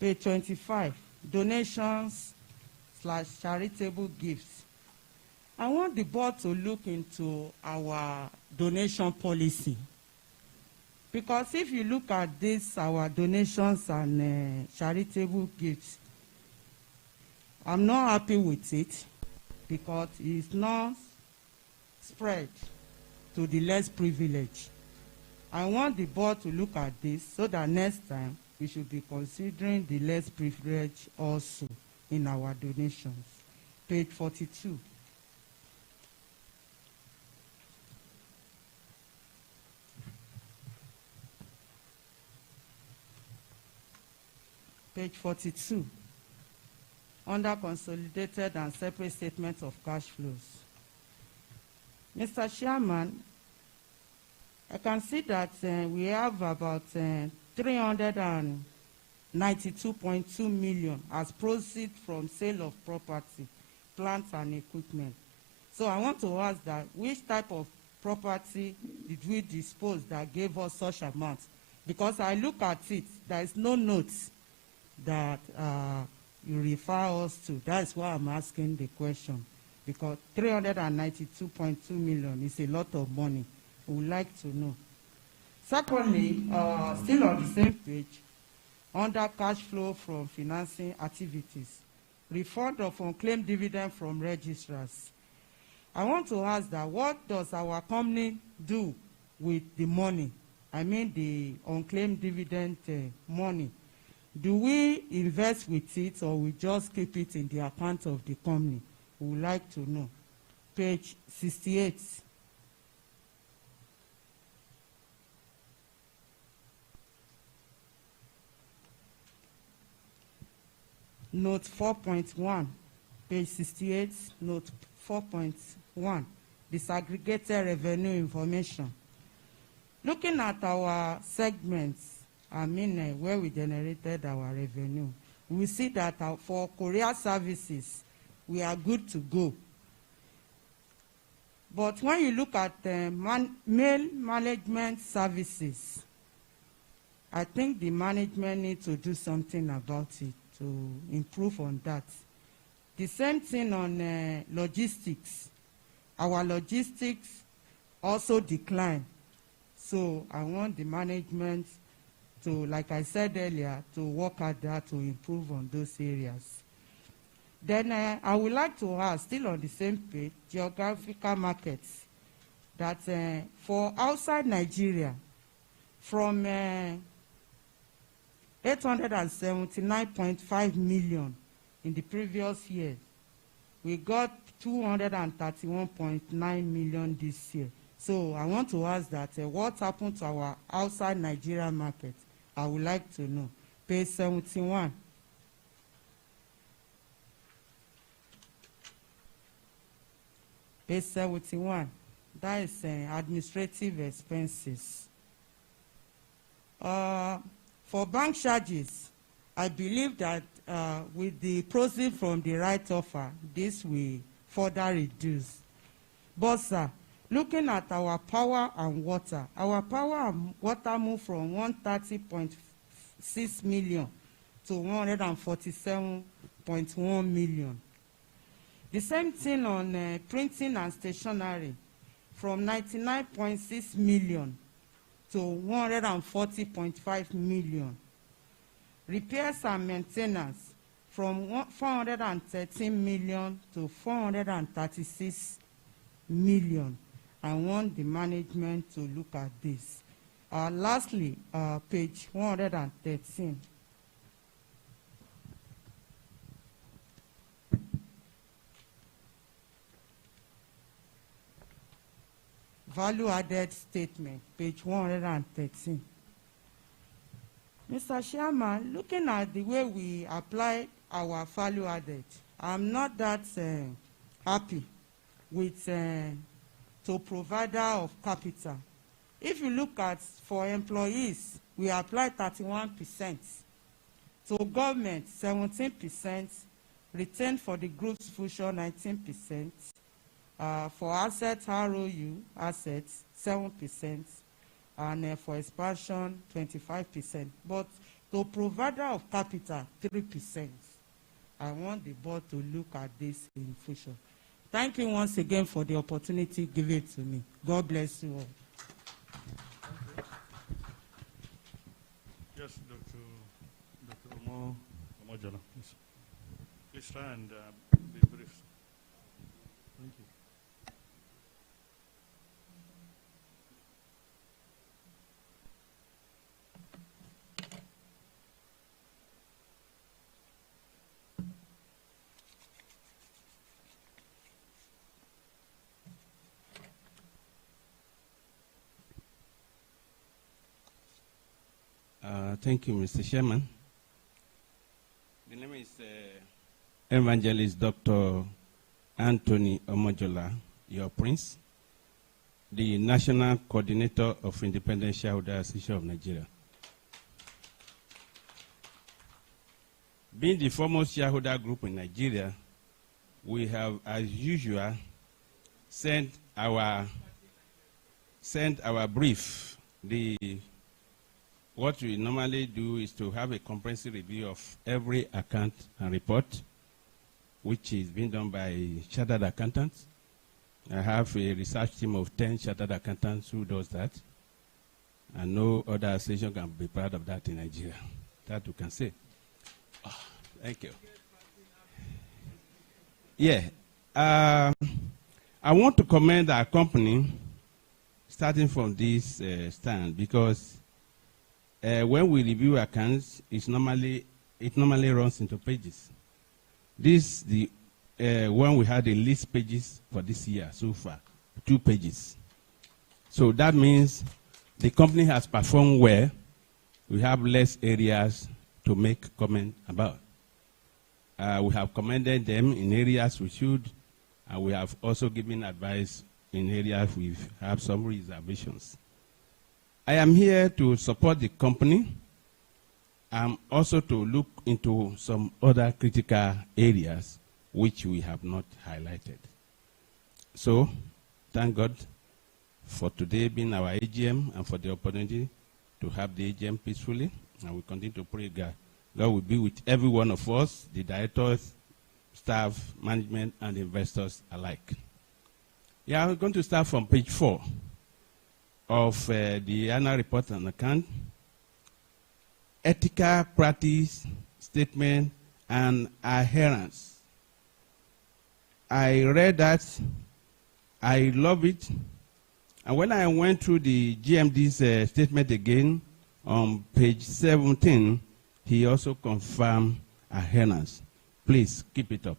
Page 25, donations / charitable gifts. I want the board to look into our donation policy. Because if you look at this, our donations and charitable gifts, I'm not happy with it because it's not spread to the less privileged. I want the board to look at this so that next time we should be considering the less privileged also in our donations. Page 42. Page 42. Under consolidated and separate statements of cash flows. Mr. Chairman, I can see that we have about 392.2 million as proceeds from sale of property, plants and equipment. So I want to ask that which type of property did we dispose that gave us such amounts? Because I look at it, there is no notes that you refer us to. That's why I'm asking the question. Because 392.2 million is a lot of money. We would like to know. Secondly, still on the same page, under cash flow from financing activities, refund of unclaimed dividend from registrars. I want to ask that what does our company do with the money? I mean the unclaimed dividend money. Do we invest with it or we just keep it in the account of the company? We would like to know. page 68. Note 4.1, page 68, note 4.1, disaggregated revenue information. Looking at our segments, where we generated our revenue, we see that for courier services, we are good to go. But when you look at mail management services, I think the management needs to do something about it to improve on that. The same thing on logistics. Our logistics also decline. So I want the management to, like I said earlier, to work at that to improve on those areas. Then I would like to ask, still on the same page, geographical markets, that for outside Nigeria, from 879.5 million in the previous year, we got 231.9 million this year. So I want to ask that what happened to our outside Nigeria market? I would like to know. Page 71. Page 71. That is administrative expenses. For bank charges, I believe that with the proceeds from the right offer, this will further reduce. But sir, looking at our power and water moved from 130.6 million to 147.1 million. The same thing on printing and stationery, from 99.6 million to 140.5 million. Repairs and maintenance, from 413 million to 436 million. I want the management to look at this. Lastly, page 113. Value-added statement, page 113. Mr. Chairman, looking at the way we apply our value-added, I'm not that happy with to provider of capital. If you look at for employees, we apply 31%. To government, 17%. Retained for the group's future, 19%. For assets, ROU, assets, 7%. And for expansion, 25%. But to provider of capital, 3%. I want the board to look at this in future. Thank you once again for the opportunity given to me. God bless you all. Yes, Dr. Omojola, please. Please try and be brief. Thank you. Thank you, Mr. Chairman. The name is Evangelist Dr. Anthony Omojola, your Prince, the National Coordinator of Independent Shareholders Association of Nigeria. Being the foremost shareholder group in Nigeria, we have, as usual, sent our brief. What we normally do is to have a comprehensive review of every account and report, which is being done by chartered accountants. I have a research team of 10 chartered accountants who does that, and no other association can be proud of that in Nigeria. That we can say. Oh, thank you. Yeah. I want to commend our company, starting from this stand, because when we review accounts, it normally runs into pages. This is the when we had the least pages for this year so far, 2 pages. So that means the company has performed well. We have less areas to make comment about. We have commended them in areas we should, and we have also given advice in areas we have some reservations. I am here to support the company and also to look into some other critical areas which we have not highlighted. So, thank God for today being our AGM and for the opportunity to have the AGM peacefully. And we continue to pray God will be with every one of us, the directors, staff, management, and investors alike. Yeah, we're going to start from page 4 of the annual report and account. Ethical practice, statement, and adherence. I read that. I love it. And when I went through the GMD's statement again on page 17, he also confirmed adherence. Please keep it up.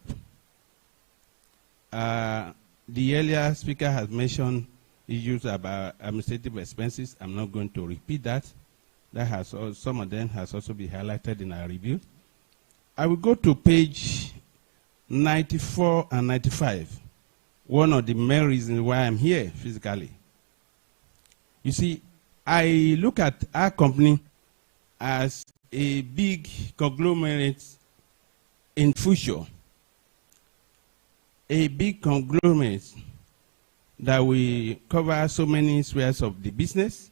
The earlier speaker has mentioned issues about administrative expenses. I'm not going to repeat that. That has some of them has also been highlighted in our review. I will go to page 94 and 95. One of the main reasons why I'm here physically. You see, I look at our company as a big conglomerate in future. A big conglomerate that will cover so many spheres of the business.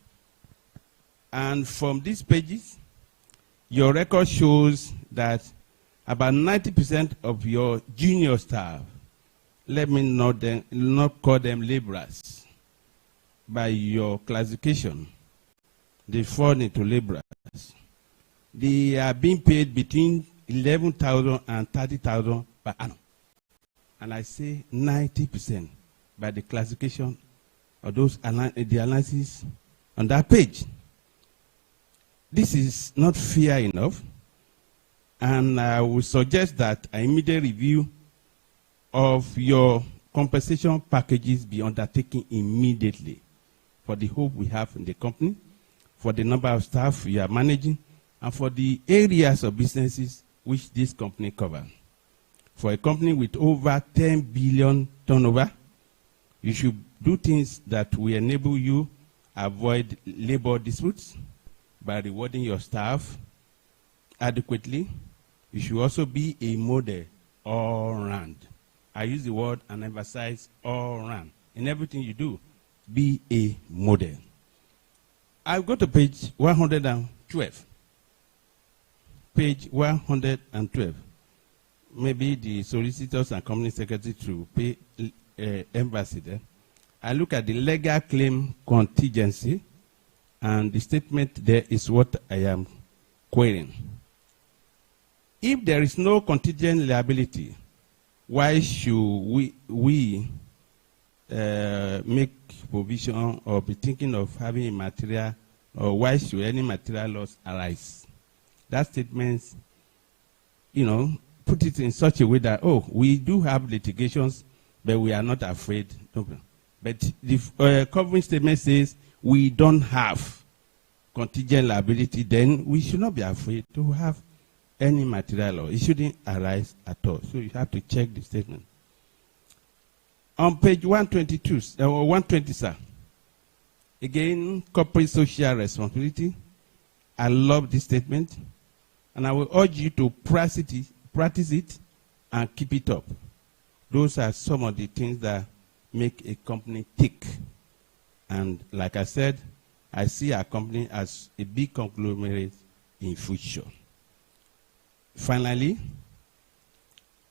And from these pages, your record shows that about 90% of your junior staff, let me not call them laborers, by your classification, they fall into laborers. They are being paid between 11,000 and 30,000 per annum. And I say 90% by the classification of those the analysis on that page. This is not fair enough, and I would suggest that an immediate review of your compensation packages be undertaken immediately for the hope we have in the company, for the number of staff you are managing, and for the areas of businesses which this company covers. For a company with over 10 billion turnover, you should do things that will enable you avoid labor disputes by rewarding your staff adequately. You should also be a model all round. I use the word and emphasize all round. In everything you do, be a model. I'll go to page 112. Page 112. Maybe the solicitors and company secretary to pay emphasis there. I look at the legal claim contingency, and the statement there is what I am querying. If there is no contingent liability, why should we make provision or be thinking of having a material, or why should any material loss arise? That statement, put it in such a way that, we do have litigations, but we are not afraid. But the covering statement says we don't have contingent liability, then we should not be afraid to have any material loss. It shouldn't arise at all. So you have to check the statement. On page 122, or 120, sir, again, corporate social responsibility. I love this statement, and I will urge you to practice it and keep it up. Those are some of the things that make a company tick. And like I said, I see our company as a big conglomerate in future. Finally,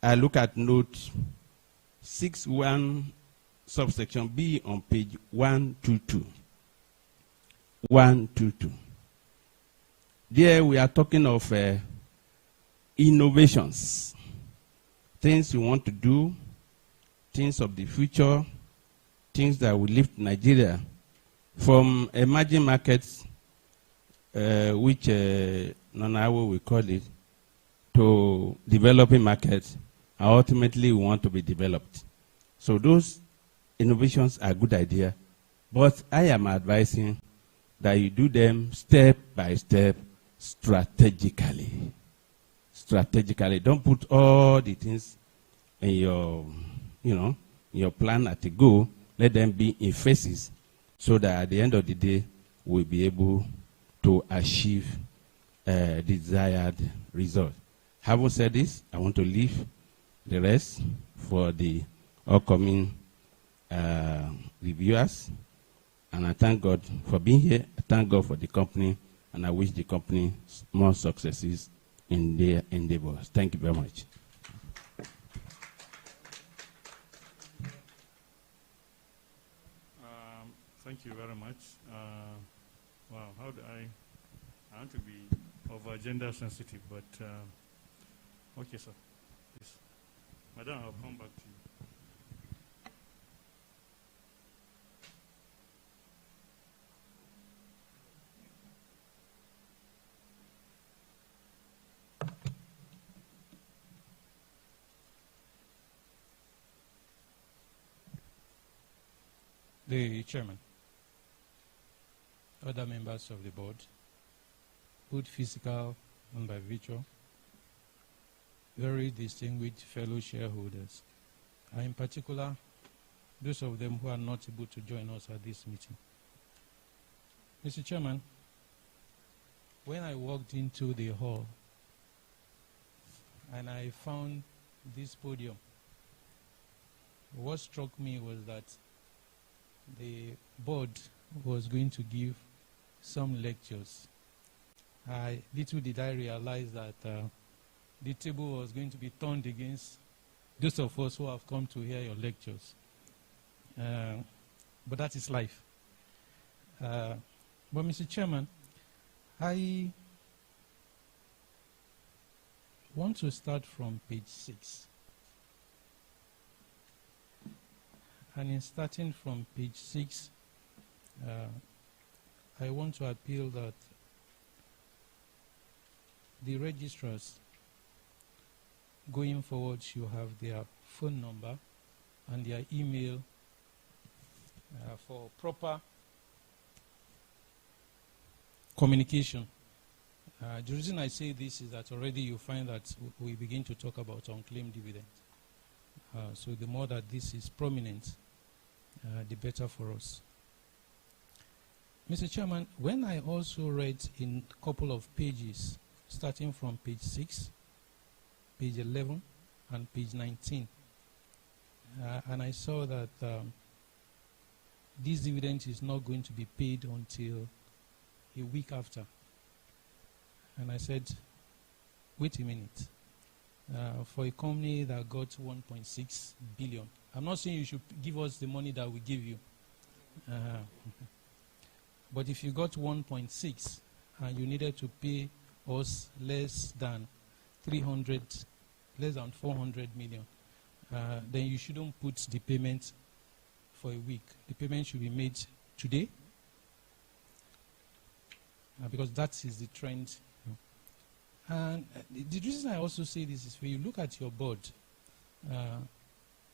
I look at note 6.1 subsection B on page 122. 122. There we are talking of innovations, things we want to do, things of the future, things that will lift Nigeria from emerging markets, which Nanawo will call it, to developing markets, and ultimately we want to be developed. So those innovations are a good idea, but I am advising that you do them step by step, strategically. Strategically. Don't put all the things in your, your plan at a go. Let them be in phases so that at the end of the day, we'll be able to achieve desired result. Having said this, I want to leave the rest for the upcoming reviewers. And I thank God for being here. I thank God for the company, and I wish the company more successes in their endeavors. Thank you very much. Thank you very much. Wow, how do I want to be over gender sensitive, but okay, sir. Please. Madam, I'll come back to you. The chairman, other members of the board, both physical and by virtual, very distinguished fellow shareholders, and in particular, those of them who are not able to join us at this meeting. Mr. Chairman, when I walked into the hall and I found this podium, what struck me was that the board was going to give some lectures. Little did I realize that the table was going to be turned against those of us who have come to hear your lectures. But that is life. But Mr. Chairman, I want to start from page 6. And in starting from page 6, I want to appeal that the registrars going forward should have their phone number and their email for proper communication. The reason I say this is that already you find that we begin to talk about unclaimed dividend. So the more that this is prominent, the better for us. Mr. Chairman, when I also read in a couple of pages, starting from page 6, page 11, and page 19, and I saw that this dividend is not going to be paid until a week after. And I said, wait a minute. For a company that got 1.6 billion, I'm not saying you should give us the money that we give you. But if you got 1.6 and you needed to pay us less than 400 million, then you shouldn't put the payment for a week. The payment should be made today, because that is the trend. And the reason I also say this is when you look at your board,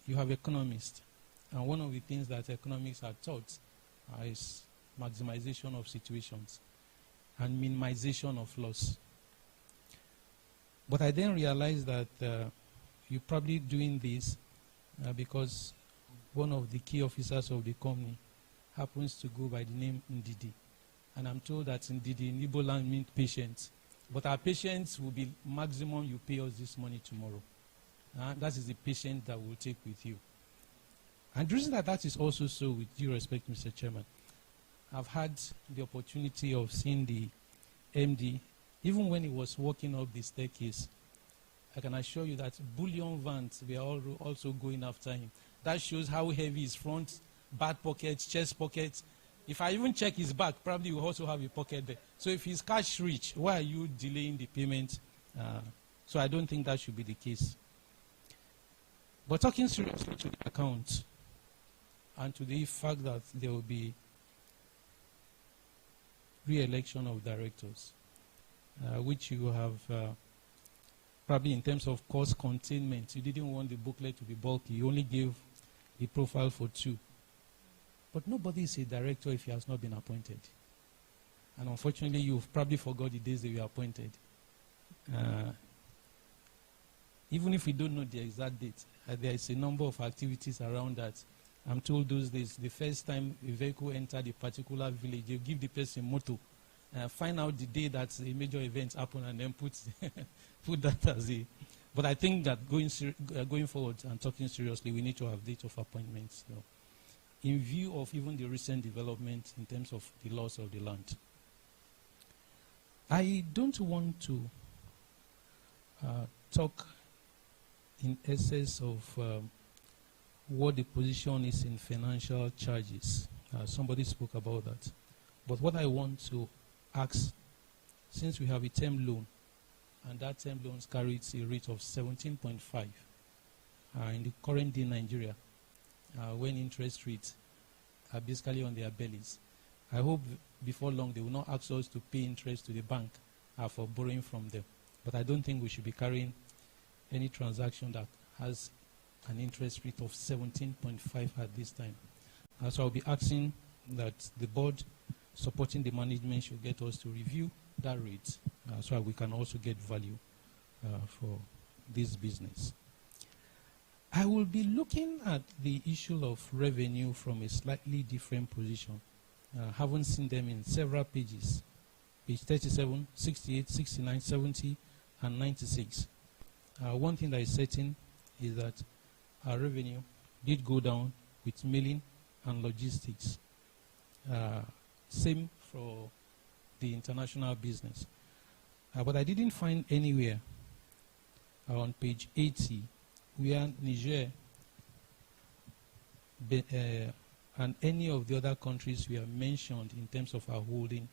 you have economists, and one of the things that economics are taught is maximization of situations and minimization of loss. But I then realized that you're probably doing this because one of the key officers of the company happens to go by the name Ndidi. And I'm told that Ndidi in Igbo land means patient. But our patience will be maximum you pay us this money tomorrow. That is the patient that we'll take with you. And the reason that is also so, with due respect, Mr. Chairman, I've had the opportunity of seeing the MD, even when he was walking up the staircase. I can assure you that bullion vans were also going after him. That shows how heavy his front, back pockets, chest pockets. If I even check his back, probably he will also have a pocket there. So if he's cash rich, why are you delaying the payment? So I don't think that should be the case. But talking seriously to the account and to the fact that there will be re-election of directors, which you have probably in terms of cost containment, you didn't want the booklet to be bulky. You only gave the profile for 2. But nobody is a director if he has not been appointed. And unfortunately, you've probably forgot the days that you were appointed. Even if we don't know the exact date, there is a number of activities around that. I'm told those days, the first time a vehicle entered a particular village, you give the person motto, find out the day that a major event happened, and then put that as a. But I think that going forward and talking seriously, we need to have date of appointments. So, in view of even the recent development in terms of the loss of the land. I don't want to talk in essence of what the position is in financial charges. Somebody spoke about that. But what I want to ask, since we have a term loan, and that term loan carries a rate of 17.5 in the current day Nigeria, when interest rates are basically on their bellies. I hope before long they will not ask us to pay interest to the bank for borrowing from them. But I don't think we should be carrying any transaction that has an interest rate of 17.5 at this time. So I'll be asking that the board supporting the management should get us to review that rate so that we can also get value for this business. I will be looking at the issue of revenue from a slightly different position. Haven't seen them in several pages. Page 37, 68, 69, 70, and 96. One thing that is certain is that our revenue did go down with mailing and logistics. Same for the international business. But I didn't find anywhere on page 80 where Niger and any of the other countries were mentioned in terms of our holding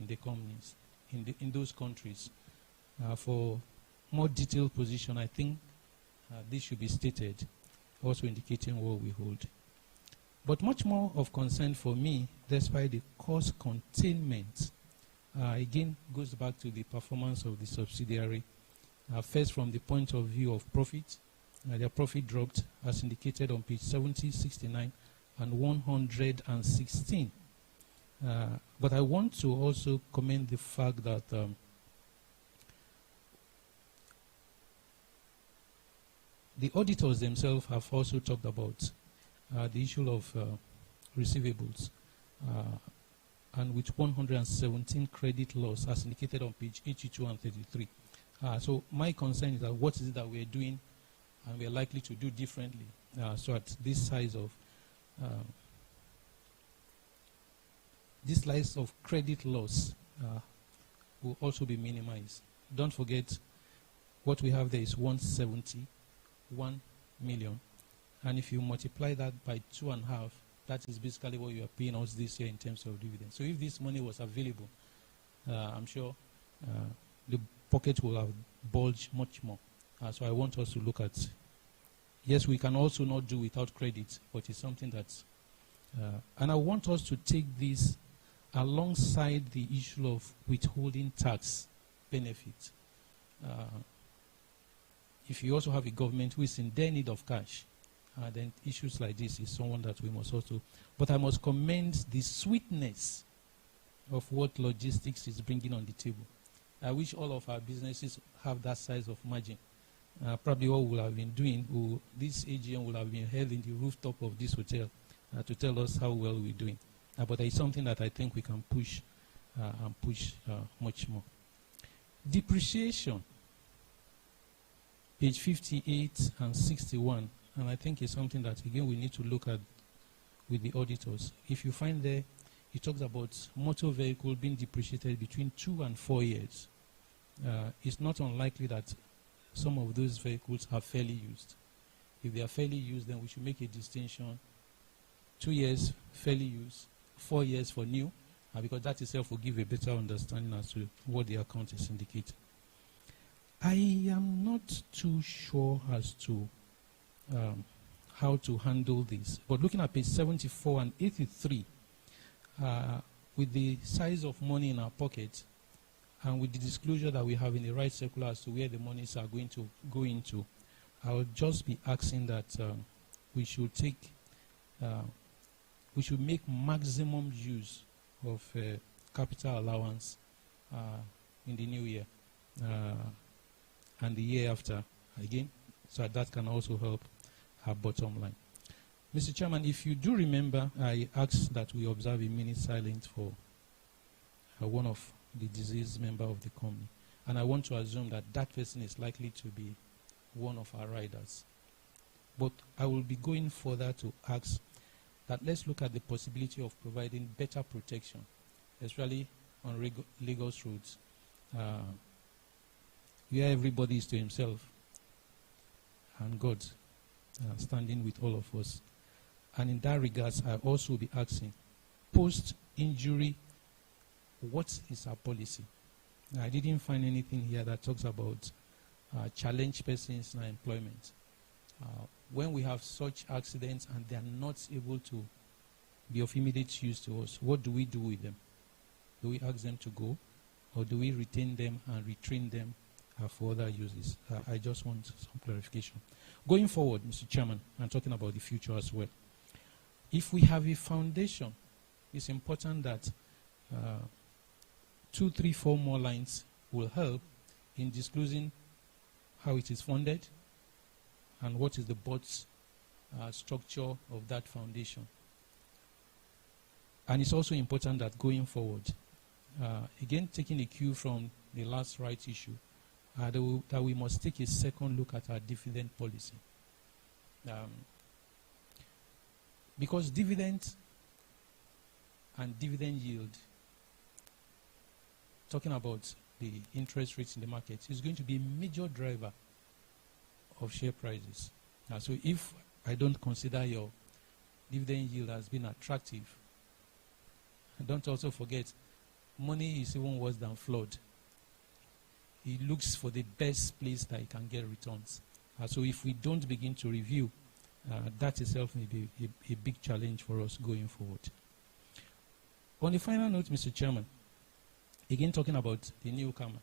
in the companies, in those countries. For more detailed position, I think this should be stated, also indicating what we hold. But much more of concern for me, despite the cost containment, again goes back to the performance of the subsidiary. First, from the point of view of profit, their profit dropped as indicated on page 70, 69, and 116. But I want to also commend the fact that the auditors themselves have also talked about the issue of receivables, and with 117 credit loss as indicated on page 82 and 33. So my concern is that what is it that we are doing and we are likely to do differently so at this size of credit loss will also be minimized. Don't forget what we have there is 171 million. And if you multiply that by 2.5, that is basically what you are paying us this year in terms of dividends. So if this money was available, I'm sure the pocket will have bulged much more. So I want us to look at, yes, we can also not do without credit, but it's something that's, and I want us to take this alongside the issue of withholding tax benefit. If you also have a government who is in their need of cash, then issues like this is someone that we must also, but I must commend the sweetness of what logistics is bringing on the table. I wish all of our businesses have that size of margin. Probably what we'll have been doing, this AGM will have been held in the rooftop of this hotel to tell us how well we're doing. But it's something that I think we can push and push much more. Depreciation, page 58 and 61, and I think it's something that, again, we need to look at with the auditors. If you find there, it talks about motor vehicle being depreciated between 2 and 4 years. It's not unlikely that some of those vehicles are fairly used. If they are fairly used, then we should make a distinction. 2 years fairly used, 4 years for new, because that itself will give a better understanding as to what the account is indicating. I am not too sure as to how to handle this, but looking at page 74 and 83, with the size of money in our pocket, and with the disclosure that we have in the right circular as to where the monies are going to go into, I will just be asking that we should make maximum use of capital allowance in the new year and the year after again, so that can also help our bottom line. Mr. Chairman, if you do remember, I asked that we observe a minute silence for one of the deceased member of the company. And I want to assume that that person is likely to be one of our riders. But I will be going further to ask that let's look at the possibility of providing better protection, especially on Lagos roads, where everybody is to himself and God standing with all of us. And in that regards, I also be asking, post-injury, what is our policy? I didn't find anything here that talks about challenged persons in employment. When we have such accidents and they are not able to be of immediate use to us, what do we do with them? Do we ask them to go, or do we retain them and retrain them for other uses? I just want some clarification. Going forward, Mr. Chairman, I'm talking about the future as well. If we have a foundation, it's important that 2, 3, 4 more lines will help in disclosing how it is funded and what is the board's structure of that foundation. And it's also important that going forward, again taking a cue from the last rights issue, that we must take a second look at our dividend policy. Because dividend and dividend yield, talking about the interest rates in the market, is going to be a major driver of share prices. So if I don't consider your dividend yield as being attractive, don't also forget, money is even worse than flood. It looks for the best place that it can get returns. So if we don't begin to review, that itself may be a big challenge for us going forward. On the final note, Mr. Chairman, again talking about the newcomer,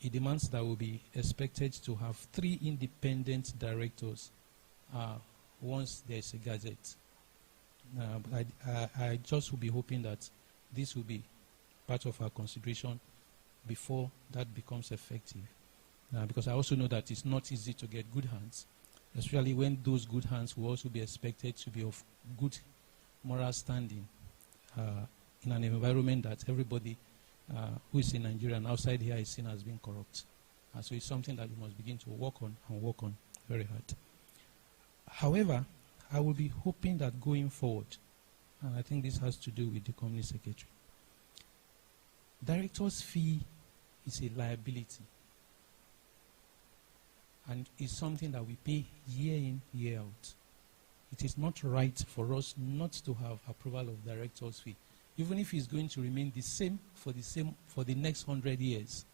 it demands that we be expected to have 3 independent directors once there is a gazette. But I just will be hoping that this will be part of our consideration before that becomes effective. Because I also know that it's not easy to get good hands, especially when those good hands will also be expected to be of good moral standing in an environment that everybody who is in Nigeria and outside here is seen as being corrupt. So it's something that we must begin to work on and work on very hard. However, I will be hoping that going forward, and I think this has to do with the company secretary, director's fee is a liability and is something that we pay year in, year out. It is not right for us not to have approval of director's fee, even if it's going to remain the same for the next 100 years.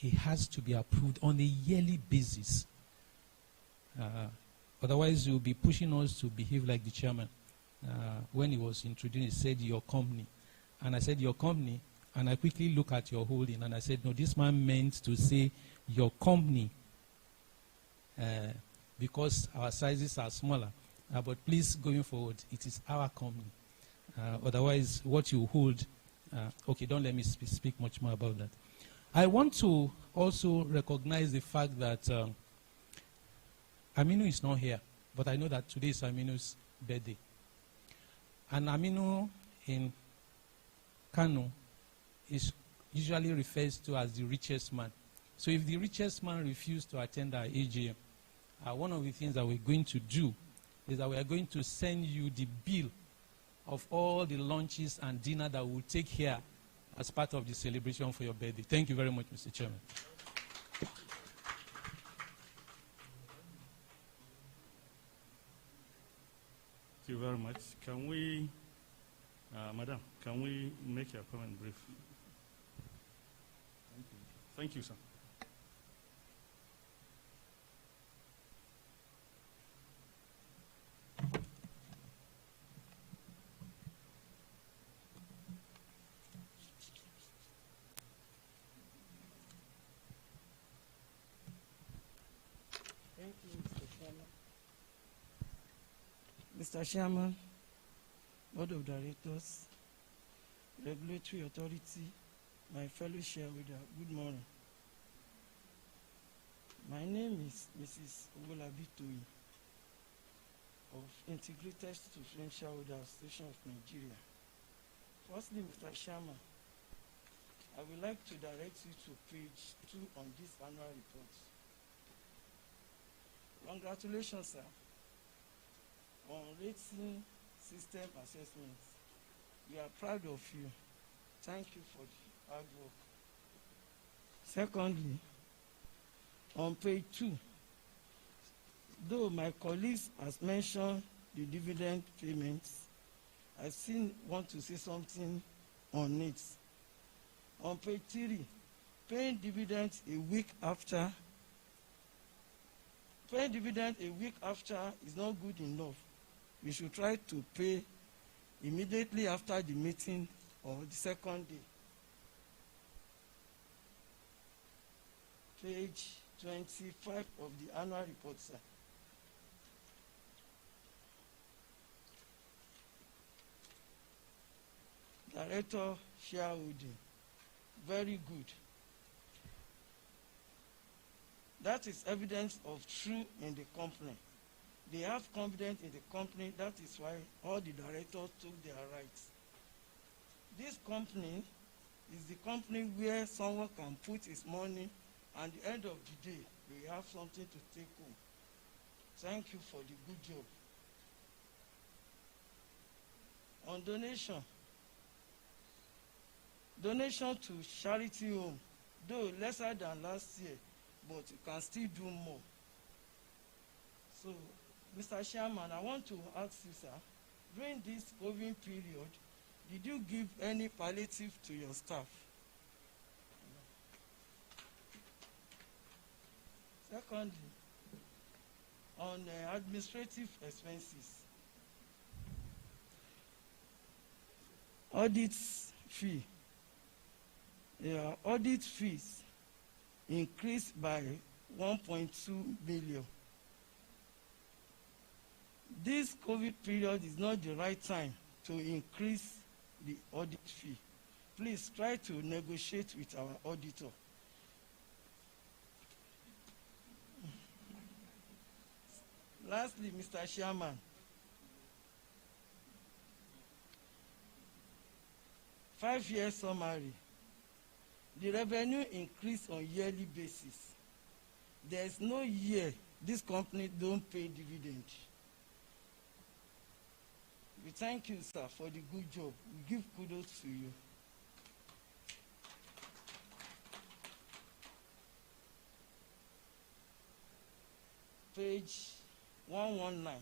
It has to be approved on a yearly basis. Otherwise, you'll be pushing us to behave like the chairman. When he was introduced, he said, "Your company." And I said, "Your company." And I quickly look at your holding, and I said, "No, this man meant to say your company because our sizes are smaller. But please, going forward, it is our company. Otherwise, what you hold..." Okay, don't let me speak much more about that. I want to also recognize the fact that Aminu is not here, but I know that today is Aminu's birthday. And Aminu in Kano is usually refers to as the richest man. So if the richest man refused to attend our AGM, one of the things that we're going to do is that we are going to send you the bill of all the lunches and dinner that we'll take here as part of the celebration for your birthday. Thank you very much, Mr. Chairman. Thank you very much. Can we, Madam, can we make your comment brief? Thank you, sir. Thank you, Mr. Chairman. Mr. Chairman, Board of Directors, Regulatory Authority, my fellow shareholder, good morning. My name is Mrs. Owolabi Toyin of Integrated Student Shareholder Association of Nigeria. Firstly, Mr. Chairman, I would like to direct you to page 2 on this annual report. Congratulations, sir, on rating system assessments. We are proud of you. Thank you for the hard work. Secondly, on page 2, though my colleagues has mentioned the dividend payments, I still want to say something on it. On page 3, paying dividends a week after is not good enough. We should try to pay immediately after the meeting or the second day. Page 25 of the annual report, sir. Director shareholding, very good. That is evidence of true in the company. They have confidence in the company. That is why all the directors took their rights. This company is the company where someone can put his money and at the end of the day, we have something to take home. Thank you for the good job. On donation to charity home, though lesser than last year, but you can still do more. So, Mr. Chairman, I want to ask you, sir, during this COVID period, did you give any palliative to your staff? Secondly, on administrative expenses, audit fee. Audit fees increased by 1.2 billion. This COVID period is not the right time to increase the audit fee. Please try to negotiate with our auditor. Lastly, Mr. Chairman, five-year summary. The revenue increased on yearly basis. There is no year this company don't pay dividend. We thank you, sir, for the good job. We give kudos to you. Page 119.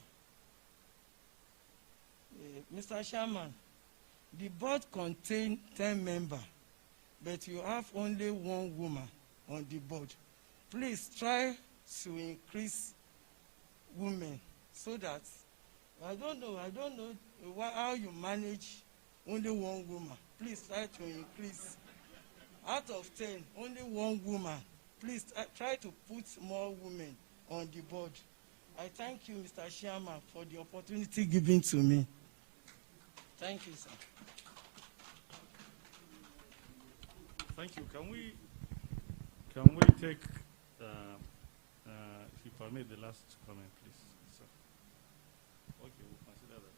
Mr. Chairman, the board contains 10 members, but you have only one woman on the board. Please try to increase women so that I don't know how you manage only one woman. Please try to increase. Out of 10, only one woman. Please try to put more women on the board. I thank you, Mr. Chairman, for the opportunity given to me. Thank you, sir. Thank you. Can we take, if you permit, the last comment, please, sir? Okay, we'll consider that.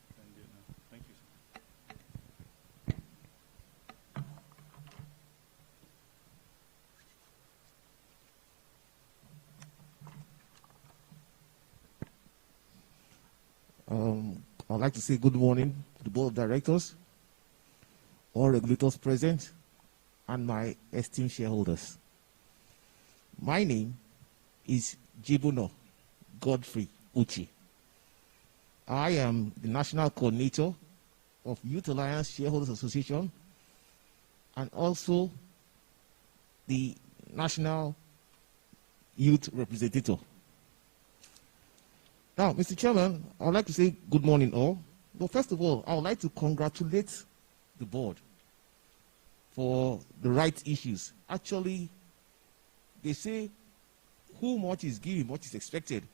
Thank you, sir. I'd like to say good morning to the Board of Directors, all regulators present, and my esteemed shareholders. My name is Jibuno Godfrey Uchi. I am the National Coordinator of Youth Alliance Shareholders Association and also the National Youth Representative. Now, Mr. Chairman, I would like to say good morning all. But first of all, I would like to congratulate the board for the right issues. Actually, they say who much is given, much is expected.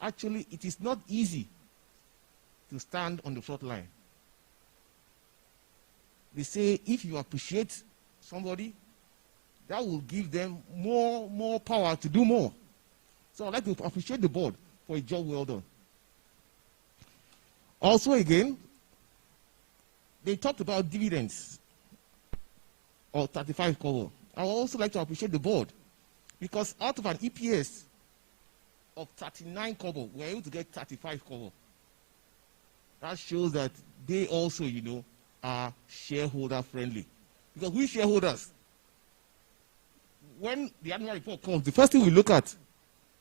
actually, it is not easy to stand on the front line. They say if you appreciate somebody, that will give them more power to do more. So I'd like to appreciate the board for a job well done. Also, again, they talked about dividends or 35 cover. I would also like to appreciate the board because out of an EPS of 39 cover, we're able to get 35 cover. That shows that they also, are shareholder friendly. Because we shareholders, when the annual report comes, the first thing we look at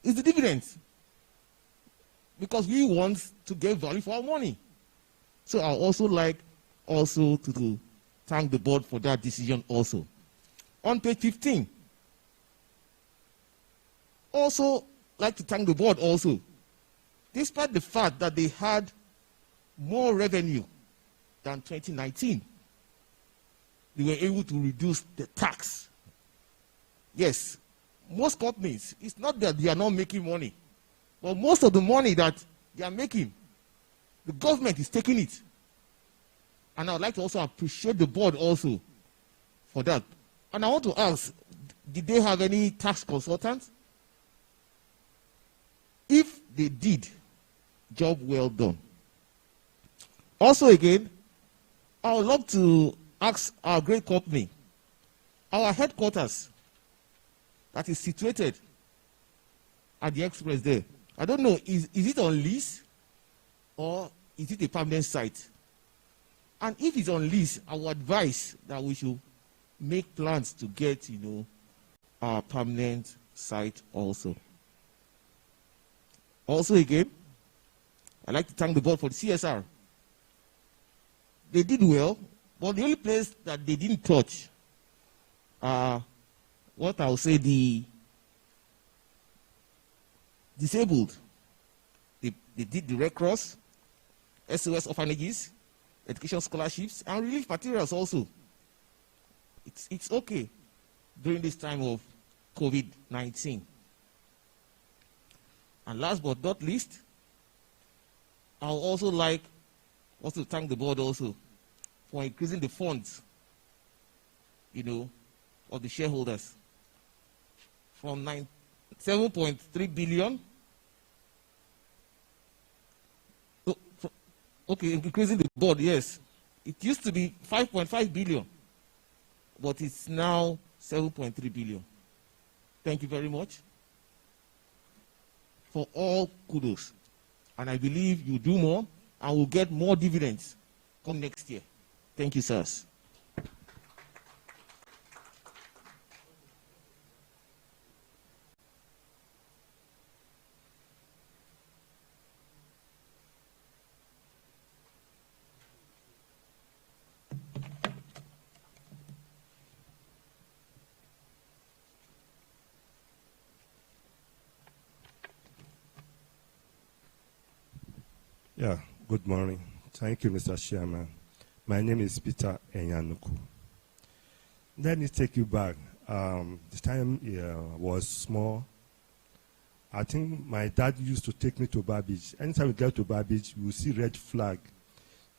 is the dividends. Because we want to get value for our money. So I also like to thank the board for that decision also. On page 15, also like to thank the board also. Despite the fact that they had more revenue than 2019, they were able to reduce the tax. Yes, most companies, it's not that they are not making money, but most of the money that they are making, the government is taking it. And I would like to also appreciate the board also for that. And I want to ask, did they have any tax consultants? If they did, job well done. Also again, I would love to ask our great company, our headquarters that is situated at the Express there. I don't know, is it on lease or is it a permanent site? And if it's on lease, I would advise that we should make plans to get, our permanent site also. Also again, I'd like to thank the board for the CSR. They did well, but the only place that they didn't touch, what I'll say, the disabled. They did the Red Cross, SOS orphanages, education scholarships, and relief materials also. It's okay during this time of COVID-19. And last but not least, I'll also like to thank the board also for increasing the funds, of the shareholders from 7.3 billion. Okay, increasing the board, yes. It used to be 5.5 billion, but it's now 7.3 billion. Thank you very much for all kudos. And I believe you do more and will get more dividends come next year. Thank you, sirs. Yeah, good morning. Thank you, Mr. Chairman. My name is Peter Enyanuku. Let me take you back. The time was small. I think my dad used to take me to Bar Beach. Anytime we get to Bar Beach, we will see red flag.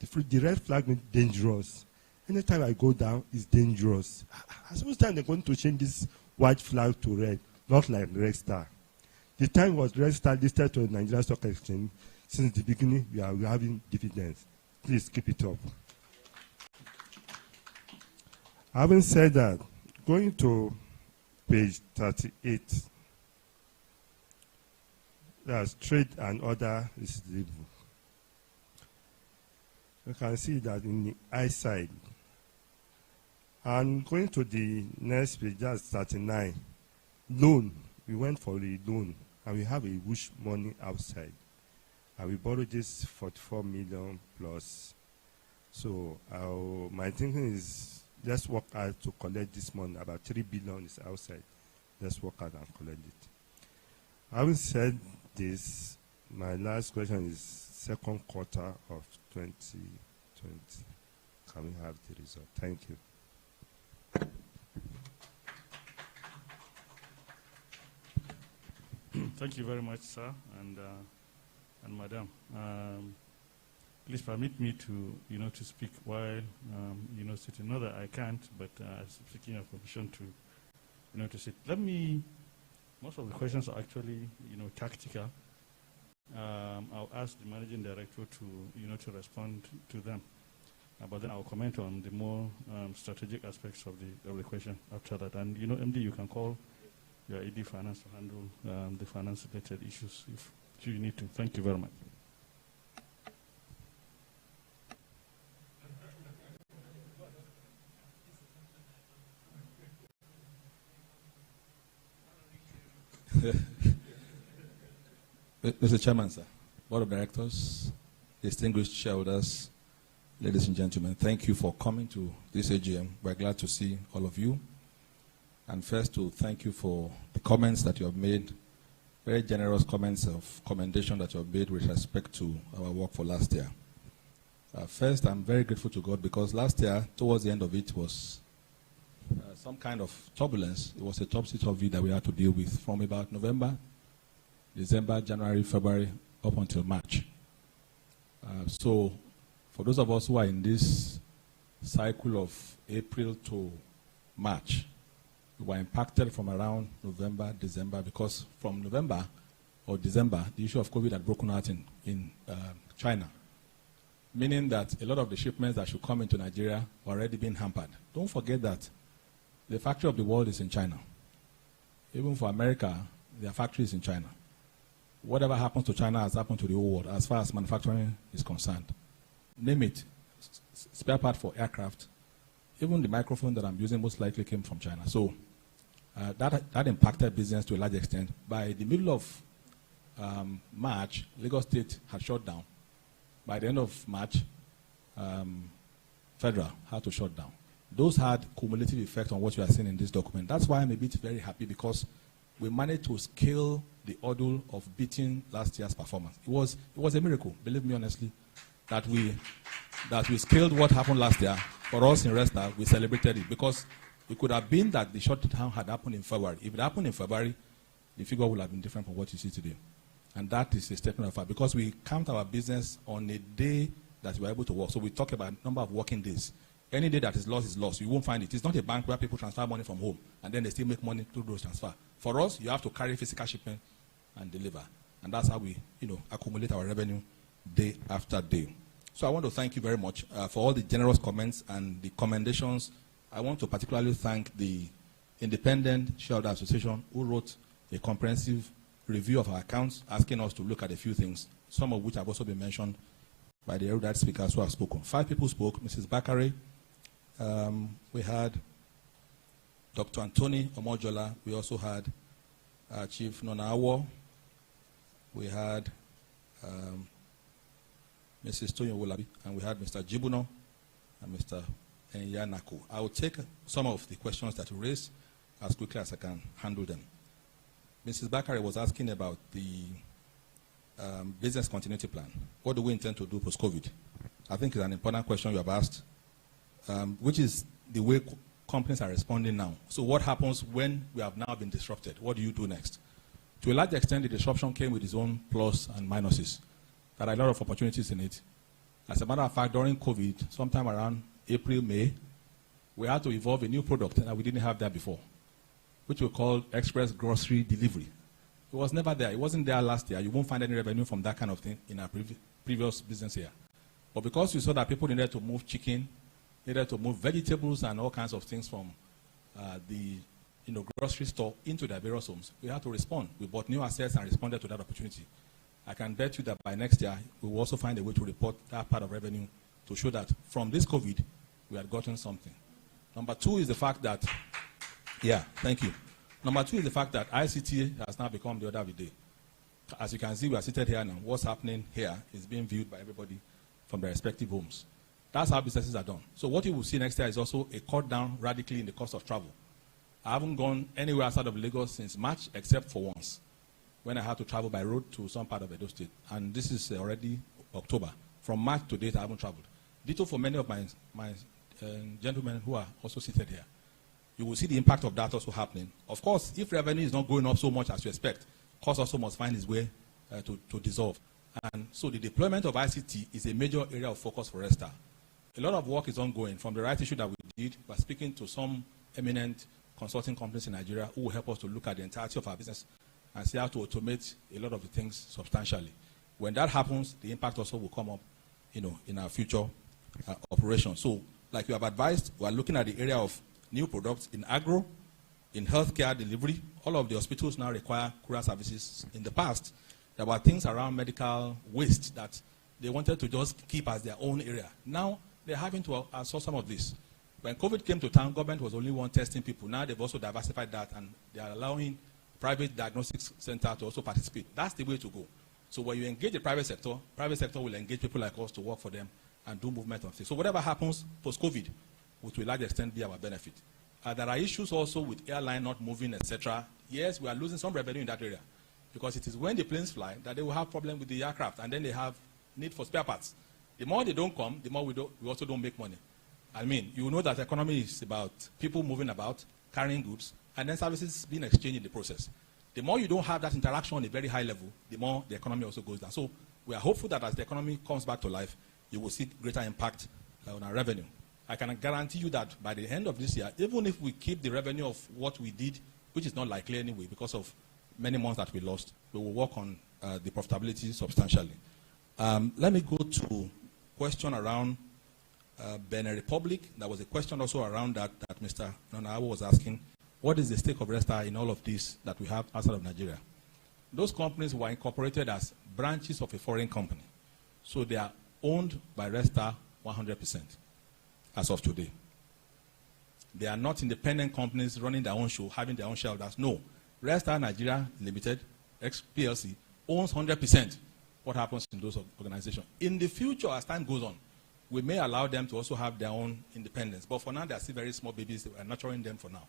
The red flag means dangerous. Anytime I go down, it's dangerous. I suppose time they're going to change this white flag to red, not like Red Star. The time was Red Star listed to the Nigerian Stock Exchange. Since the beginning, we are having dividends. Please keep it up. Having said that, going to page 38, that's trade and other receivable. You can see that in the I side. And going to the next page, that's 39. Loan, we went for a loan, and we have a huge money outside. And we borrowed this 44 million plus. So my thinking is, let's work hard to collect this money. About 3 billion is outside. Let's work hard and collect it. Having said this, my last question is second quarter of 2020. Can we have the result? Thank you. Thank you very much, sir. And and Madam. Please permit me to, to speak while, sitting. Not that I can't, but seeking your permission to, to sit. Most of the questions are actually, tactical. I'll ask the managing director to, to respond to them. But then I'll comment on the more strategic aspects of the question after that. And, MD, you can call your AD Finance to handle the finance-related issues if you need to. Thank you very much. Mr. Chairman, sir, Board of Directors, distinguished shareholders, ladies and gentlemen, thank you for coming to this AGM. We're glad to see all of you. And first, to thank you for the comments that you have made, very generous comments of commendation that you have made with respect to our work for last year. First, I'm very grateful to God because last year, towards the end of it, was some kind of turbulence. It was a topsy-turvy that we had to deal with from about November, December, January, February, up until March. So for those of us who are in this cycle of April to March, we were impacted from around November, December, because from November or December, the issue of COVID had broken out in China, meaning that a lot of the shipments that should come into Nigeria were already being hampered. Don't forget that the factory of the world is in China. Even for America, their factory is in China. Whatever happens to China has happened to the whole world as far as manufacturing is concerned. Name it, spare part for aircraft. Even the microphone that I'm using most likely came from China. So that impacted business to a large extent. By the middle of March, Lagos State had shut down. By the end of March, Federal had to shut down. Those had cumulative effect on what you are seeing in this document. That's why I'm a bit very happy, because we managed to scale the order of beating last year's performance. It was a miracle, believe me honestly, that we scaled what happened last year. For us in Resta, we celebrated it, because it could have been that the shutdown had happened in February. If it happened in February, the figure would have been different from what you see today. And that is a statement of fact, because we count our business on a day that we are able to work. So we talk about number of working days. Any day that is lost. You won't find it. It's not a bank where people transfer money from home and then they still make money through those transfer. For us, you have to carry physical shipment and deliver. And that's how we, accumulate our revenue day after day. So I want to thank you very much for all the generous comments and the commendations. I want to particularly thank the Independent Shareholder Association, who wrote a comprehensive review of our accounts, asking us to look at a few things, some of which have also been mentioned by the erudite speakers who have spoken. 5 people spoke. Mrs. Bakare, we had Dr. Anthony Omojola, we also had Chief Nona Awo, we had Mrs. Toyo Wolabi, and we had Mr. Jibuno and Mr. Enyanaku. I will take some of the questions that you raised as quickly as I can handle them. Mrs. Bakare was asking about the business continuity plan. What do we intend to do post-COVID? I think it's an important question you have asked, which is the way companies are responding now. So what happens when we have now been disrupted? What do you do next? To a large extent, the disruption came with its own plus and minuses. There are a lot of opportunities in it. As a matter of fact, during COVID, sometime around April, May, we had to evolve a new product that we didn't have there before, which we call express grocery delivery. It was never there. It wasn't there last year. You won't find any revenue from that kind of thing in our previous business year. But because we saw that people needed to move chicken, needed to move vegetables and all kinds of things from the grocery store into their various homes, we had to respond. We bought new assets and responded to that opportunity. I can bet you that by next year, we will also find a way to report that part of revenue to show that from this COVID, we had gotten something. Number 2 is the fact that, thank you. Number 2 is the fact that ICT has now become the order of the day. As you can see, we are seated here now. What's happening here is being viewed by everybody from their respective homes. That's how businesses are done. So what you will see next year is also a cut down radically in the cost of travel. I haven't gone anywhere outside of Lagos since March, except for once, when I had to travel by road to some part of Edo State. And this is already October. From March to date, I haven't traveled. Ditto for many of my gentlemen who are also seated here. You will see the impact of that also happening. Of course, if revenue is not going up so much as you expect, cost also must find its way to dissolve. And so the deployment of ICT is a major area of focus for Resta. A lot of work is ongoing. From the right issue that we did, we're speaking to some eminent consulting companies in Nigeria who will help us to look at the entirety of our business and see how to automate a lot of the things substantially. When that happens, the impact also will come up, in our future operations. So, like you have advised, we are looking at the area of new products in agro, in healthcare delivery. All of the hospitals now require courier services. In the past, there were things around medical waste that they wanted to just keep as their own area. Now, they're having to outsource some of this. When COVID came to town, government was only one testing people. Now they've also diversified that, and they are allowing private diagnostics center to also participate. That's the way to go. So when you engage the private sector will engage people like us to work for them and do movement of things. So whatever happens post-COVID will to a large extent be our benefit. There are issues also with airline not moving, etc. Yes, we are losing some revenue in that area because it is when the planes fly that they will have problem with the aircraft, and then they have need for spare parts. The more they don't come, the more we also don't make money. I mean, you know that economy is about people moving about, carrying goods, and then services being exchanged in the process. The more you don't have that interaction on a very high level, the more the economy also goes down. So we are hopeful that as the economy comes back to life, you will see greater impact on our revenue. I can guarantee you that by the end of this year, even if we keep the revenue of what we did, which is not likely anyway because of many months that we lost, we will work on the profitability substantially. Let me go to question around Benin Republic. There was a question also around that Mr. Nanawa was asking. What is the stake of Resta in all of this that we have outside of Nigeria? Those companies were incorporated as branches of a foreign company. So they are owned by Resta 100% as of today. They are not independent companies running their own show, having their own shareholders. No. Resta Nigeria Limited, ex-PLC, owns 100% what happens in those organizations. In the future, as time goes on, we may allow them to also have their own independence. But for now, they are still very small babies. We are nurturing them for now.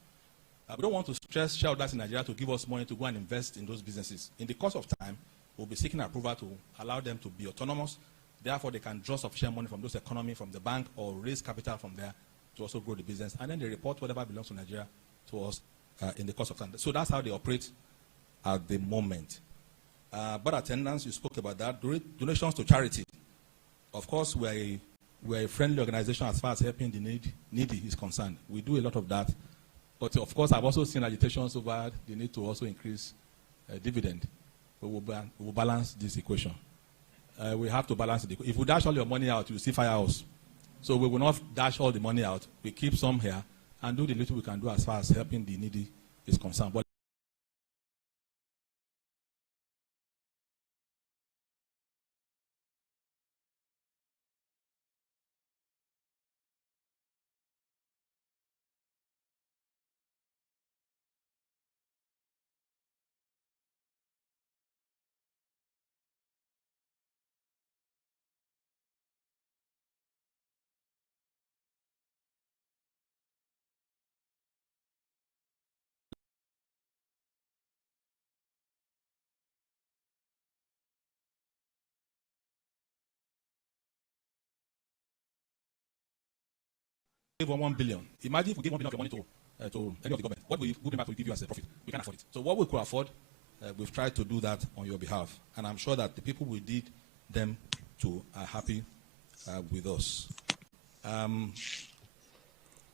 We don't want to stress shareholders in Nigeria to give us money to go and invest in those businesses. In the course of time, we'll be seeking approval to allow them to be autonomous. Therefore, they can draw sufficient money from those economy, from the bank, or raise capital from there to also grow the business. And then they report whatever belongs to Nigeria to us in the course of time. So that's how they operate at the moment. But attendance, you spoke about that. Donations to charity. Of course, we're a friendly organization as far as helping the needy is concerned. We do a lot of that. But of course, I've also seen agitations over the need to also increase dividend. We will balance this equation. We have to balance it. If we dash all your money out, you see firehouse. So we will not dash all the money out. We keep some here and do the little we can do as far as helping the needy is concerned. But give 1 billion. Imagine if we give 1 billion of your money to any of the government. What will Goodmark will give you as a profit? We can't afford it. So what we could afford, we've tried to do that on your behalf. And I'm sure that the people we did them to are happy with us.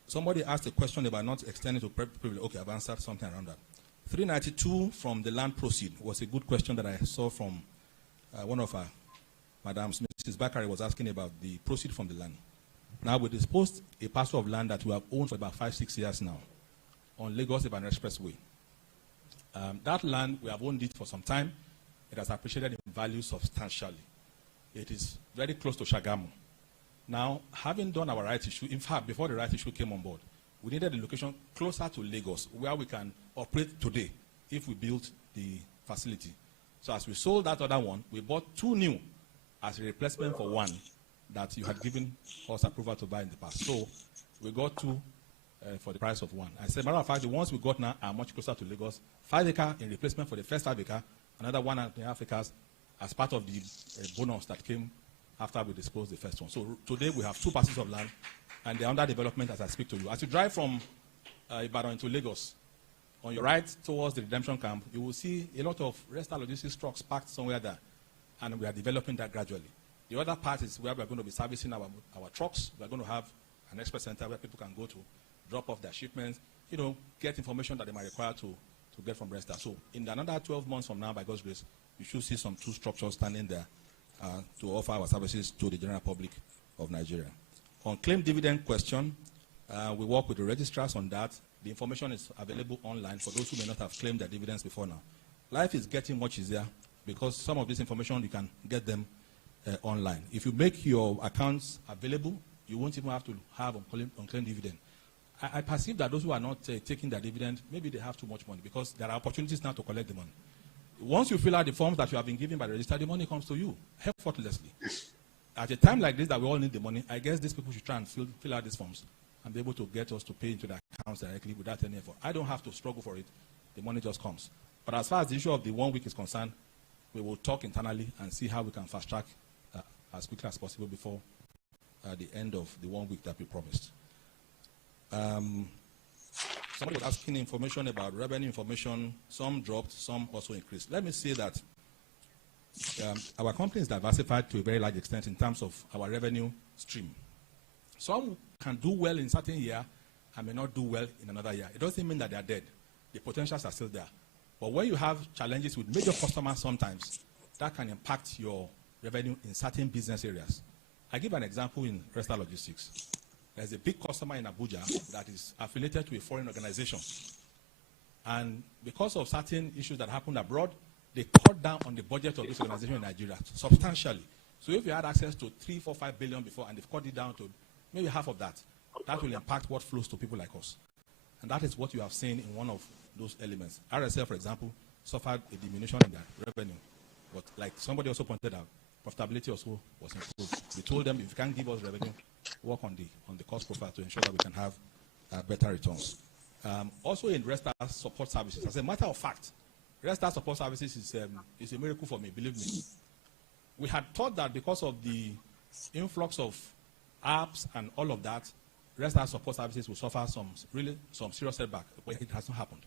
Somebody asked a question about not extending to privilege. Okay, I've answered something around that. 392 from the land proceed was a good question that I saw from one of our madams. Mrs. Bakari was asking about the proceed from the land. Now, we disposed a parcel of land that we have owned for about 5-6 years now on Lagos-Ibadan Expressway. That land, we have owned it for some time. It has appreciated in value substantially. It is very close to Shagamu. Now, having done our right issue, in fact, before the right issue came on board, we needed a location closer to Lagos where we can operate today if we built the facility. So as we sold that other one, we bought 2 new as a replacement for 1 that you had given us approval to buy in the past. So we got 2 for the price of 1. As a matter of fact, the ones we got now are much closer to Lagos. 5 acre in replacement for the first 5 acre, another 1.5 acres as part of the bonus that came after we disposed the first one. So today we have 2 parcels of land, and they're under development as I speak to you. As you drive from Ibadan into Lagos, on your right towards the redemption camp, you will see a lot of Resta logistics trucks parked somewhere there. and we are developing that gradually. The other part is where we are going to be servicing our trucks. We are going to have an express center where people can go to drop off their shipments, get information that they might require to get from Renstar. So in another 12 months from now, by God's grace, you should see some two structures standing there to offer our services to the general public of Nigeria. On claim dividend question, we work with the registrars on that. The information is available online for those who may not have claimed their dividends before now. Life is getting much easier because some of this information you can get them online. If you make your accounts available, you won't even have to have unclaimed dividend. I perceive that those who are not taking their dividend, maybe they have too much money because there are opportunities now to collect the money. Once you fill out the forms that you have been given by the register, the money comes to you effortlessly. At a time like this that we all need the money, I guess these people should try and fill out these forms and be able to get us to pay into their accounts directly without any effort. I don't have to struggle for it. The money just comes. But as far as the issue of the 1 week is concerned, we will talk internally and see how we can fast track as quickly as possible before the end of the 1 week that we promised. Somebody was asking information about revenue information. Some dropped, some also increased. Let me say that our company is diversified to a very large extent in terms of our revenue stream. Some can do well in a certain year and may not do well in another year. It doesn't mean that they are dead. The potentials are still there. But when you have challenges with major customers sometimes, that can impact your revenue in certain business areas. I give an example in Renstar Logistics. There's a big customer in Abuja that is affiliated to a foreign organization. And because of certain issues that happened abroad, they cut down on the budget of this organization in Nigeria substantially. So if you had access to 3, 4, 5 billion before and they've cut it down to maybe half of that, that will impact what flows to people like us. And that is what you have seen in one of those elements. RSL, for example, suffered a diminution in their revenue. But like somebody also pointed out, profitability also was improved. We told them, if you can't give us revenue, work on the cost profile to ensure that we can have better returns. Also in Renstar support services, as a matter of fact, Renstar support services is a miracle for me, believe me. We had thought that because of the influx of apps and all of that, Renstar support services will suffer some serious setback, but it has not happened.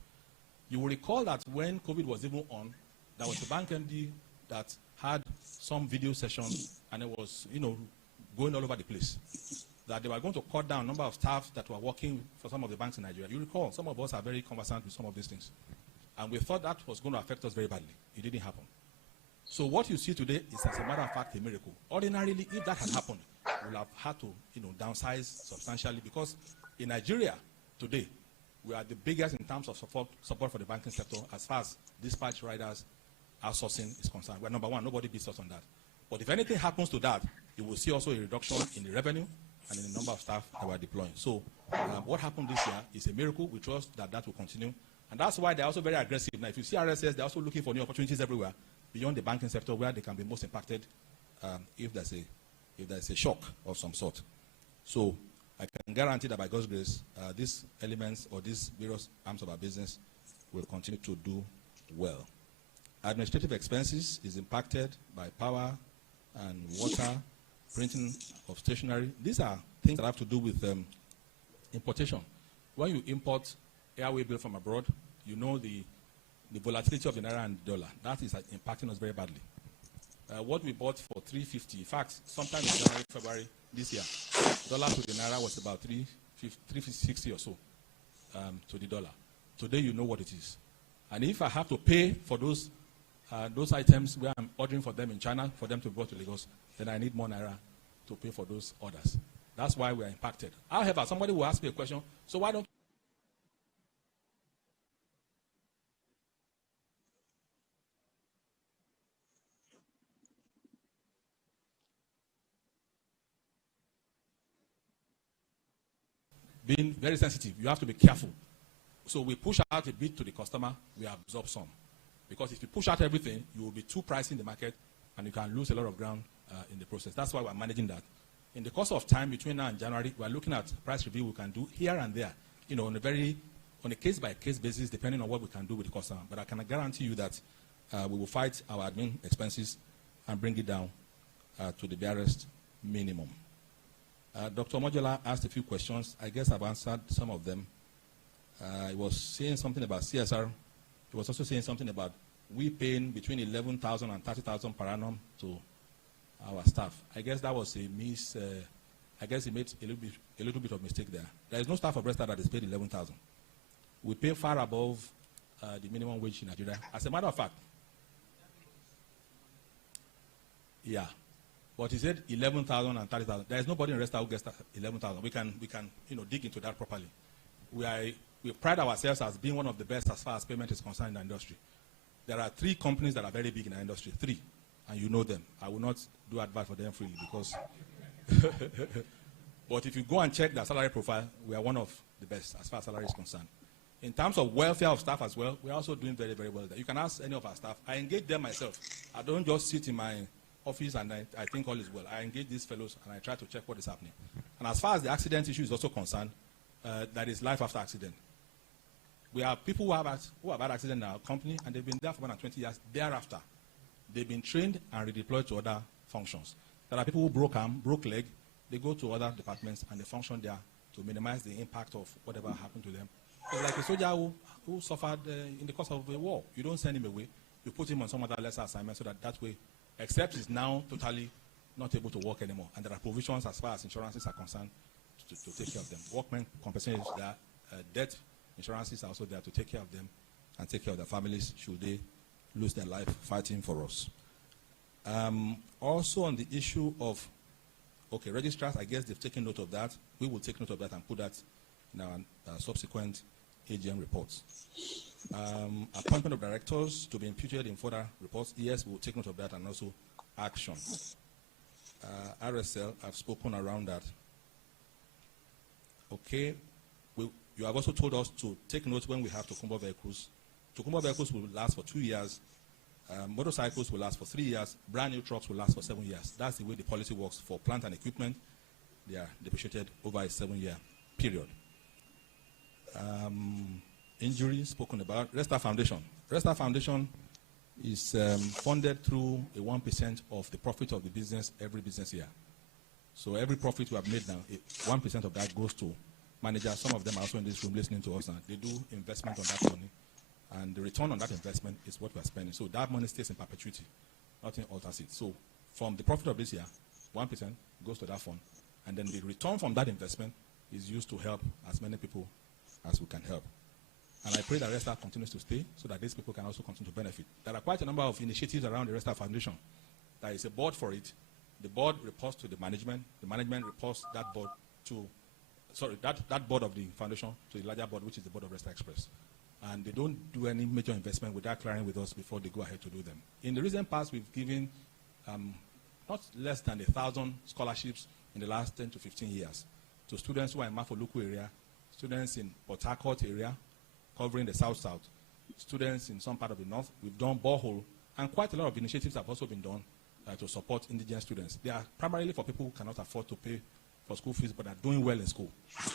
You will recall that when COVID was even on, there was a bank MD that had some video sessions and it was, going all over the place. That they were going to cut down number of staff that were working for some of the banks in Nigeria. You recall, some of us are very conversant with some of these things. And we thought that was going to affect us very badly. It didn't happen. So what you see today is, as a matter of fact, a miracle. Ordinarily, if that had happened, we would have had to, downsize substantially because in Nigeria today, we are the biggest in terms of support for the banking sector as far as dispatch riders outsourcing is concerned. We're number one. Nobody beats us on that. But if anything happens to that, you will see also a reduction in the revenue and in the number of staff that we're deploying. So what happened this year is a miracle. We trust that that will continue. And that's why they're also very aggressive. Now, if you see RSS, they're also looking for new opportunities everywhere beyond the banking sector where they can be most impacted if there's a shock of some sort. So I can guarantee that by God's grace, these elements or these various arms of our business will continue to do well. Administrative expenses is impacted by power and water, printing of stationery. These are things that have to do with importation. When you import airway bill from abroad, you know the volatility of the naira and dollar. That is impacting us very badly. What we bought for 350, in fact, sometime in January, February this year, dollar to the naira was about 360 or so to the dollar. Today, you know what it is. And if I have to pay for those items where I'm ordering for them in China, for them to go to Lagos, then I need more naira to pay for those orders. That's why we are impacted. However, somebody will ask me a question, so why don't being very sensitive, you have to be careful. So we push out a bit to the customer, we absorb some. Because if you push out everything, you will be too pricey in the market and you can lose a lot of ground in the process. That's why we're managing that. In the course of time between now and January, we're looking at price review we can do here and there, on a case-by-case basis, depending on what we can do with the customer. But I can guarantee you that we will fight our admin expenses and bring it down to the barest minimum. Dr. Mojola asked a few questions. I guess I've answered some of them. He was saying something about CSR. He was also saying something about we paying between 11,000 and 30,000 per annum to our staff. I guess that was a miss. I guess he made a little bit of mistake there. There is no staff of Red Star that is paid 11,000. We pay far above the minimum wage in Nigeria. As a matter of fact, yeah. But he said 11,000 and 30,000. There is nobody in Red Star who gets 11,000. We can dig into that properly. We pride ourselves as being one of the best as far as payment is concerned in the industry. There are 3 companies that are very big in the industry. 3, and you know them. I will not do advice for them freely because. But if you go and check their salary profile, we are one of the best as far as salary is concerned. In terms of welfare of staff as well, we are also doing very, very well there. You can ask any of our staff. I engage them myself. I don't just sit in my office and I think all is well. I engage these fellows and I try to check what is happening. And as far as the accident issue is also concerned, that is life after accident. We have people who have had accident in our company and they've been there for more than 20 years. Thereafter, they've been trained and redeployed to other functions. There are people who broke arm, broke leg, they go to other departments and they function there to minimize the impact of whatever happened to them. It's like a soldier who suffered in the course of a war. You don't send him away. You put him on some other lesser assignment so that way, except he's now totally not able to work anymore. And there are provisions as far as insurances are concerned to take care of them. Workmen compensation is there. Death insurances are also there to take care of them and take care of their families should they lose their life fighting for us. Also on the issue of, registrars, I guess they've taken note of that. We will take note of that and put that in our subsequent AGM reports. Appointment of directors to be imputed in further reports. Yes, we will take note of that and also action. RSL, I've spoken around that. Okay, you have also told us to take note when we have Tokumbo vehicles. Tokumbo vehicles will last for 2 years. Motorcycles will last for 3 years. Brand new trucks will last for 7 years. That's the way the policy works for plant and equipment. They are depreciated over a 7-year period. Injuries spoken about. Red Star Foundation. Red Star Foundation is funded through a 1% of the profit of the business every business year. So every profit we have made now, 1% of that goes to managers. Some of them are also in this room listening to us now. They do investment on that money. And the return on that investment is what we are spending. So that money stays in perpetuity. Nothing alters it. So from the profit of this year, 1% goes to that fund. And then the return from that investment is used to help as many people as we can help. And I pray that Red Star continues to stay so that these people can also continue to benefit. There are quite a number of initiatives around the Red Star Foundation. There is a board for it. The board reports to the management. The management reports that board to, that board of the foundation to the larger board, which is the board of Red Star Express. And they don't do any major investment without clearing with us before they go ahead to do them. In the recent past, we've given not less than 1,000 scholarships in the last 10 to 15 years to students who are in Mafoluku area, students in Port Harcourt area, covering the south-south, students in some part of the north. We've done borehole, and quite a lot of initiatives have also been done to support indigenous students. They are primarily for people who cannot afford to pay for school fees but are doing well in school.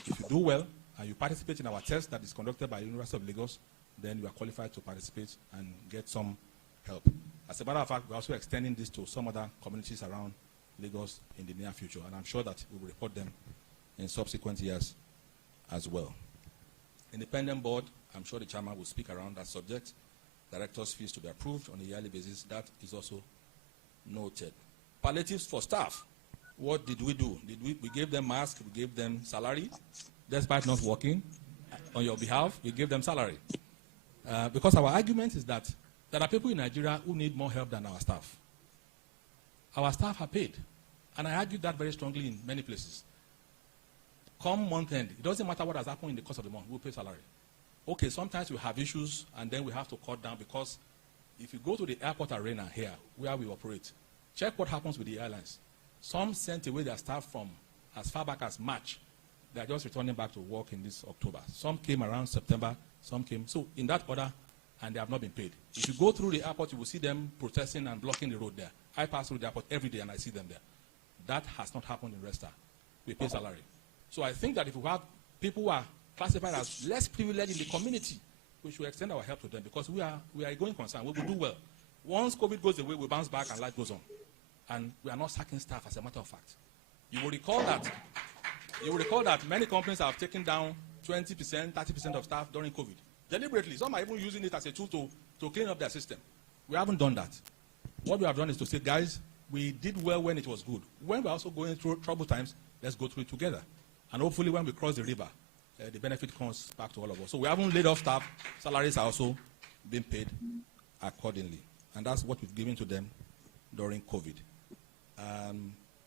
If you do well, and you participate in our test that is conducted by the University of Lagos, then you are qualified to participate and get some help. As a matter of fact, we're also extending this to some other communities around Lagos in the near future, and I'm sure that we will report them in subsequent years as well. Independent board, I'm sure the chairman will speak around that subject. Directors' fees to be approved on a yearly basis, that is also noted. Palliatives for staff. What did we do? We gave them masks, we gave them salary. Despite not working on your behalf, we gave them salary. Because our argument is that there are people in Nigeria who need more help than our staff. Our staff are paid. And I argued that very strongly in many places. Come month end, it doesn't matter what has happened in the course of the month, we'll pay salary. Okay, sometimes we have issues and then we have to cut down because if you go to the airport arena here, where we operate, check what happens with the airlines. Some sent away their staff from as far back as March. They are just returning back to work in this October. Some came around September, some came. So in that order, and they have not been paid. If you go through the airport, you will see them protesting and blocking the road there. I pass through the airport every day and I see them there. That has not happened in Red Star. We pay salary. So I think that if we have people who are classified as less privileged in the community, we should extend our help to them because we are a going concern. We will do well. Once COVID goes away, we bounce back and life goes on. And we are not sacking staff as a matter of fact. You will recall that many companies have taken down 20%, 30% of staff during COVID. Deliberately, some are even using it as a tool to clean up their system. We haven't done that. What we have done is to say, guys, we did well when it was good. When we're also going through troubled times, let's go through it together. And hopefully when we cross the river, the benefit comes back to all of us. So we haven't laid off staff. Salaries are also being paid accordingly. And that's what we've given to them during COVID.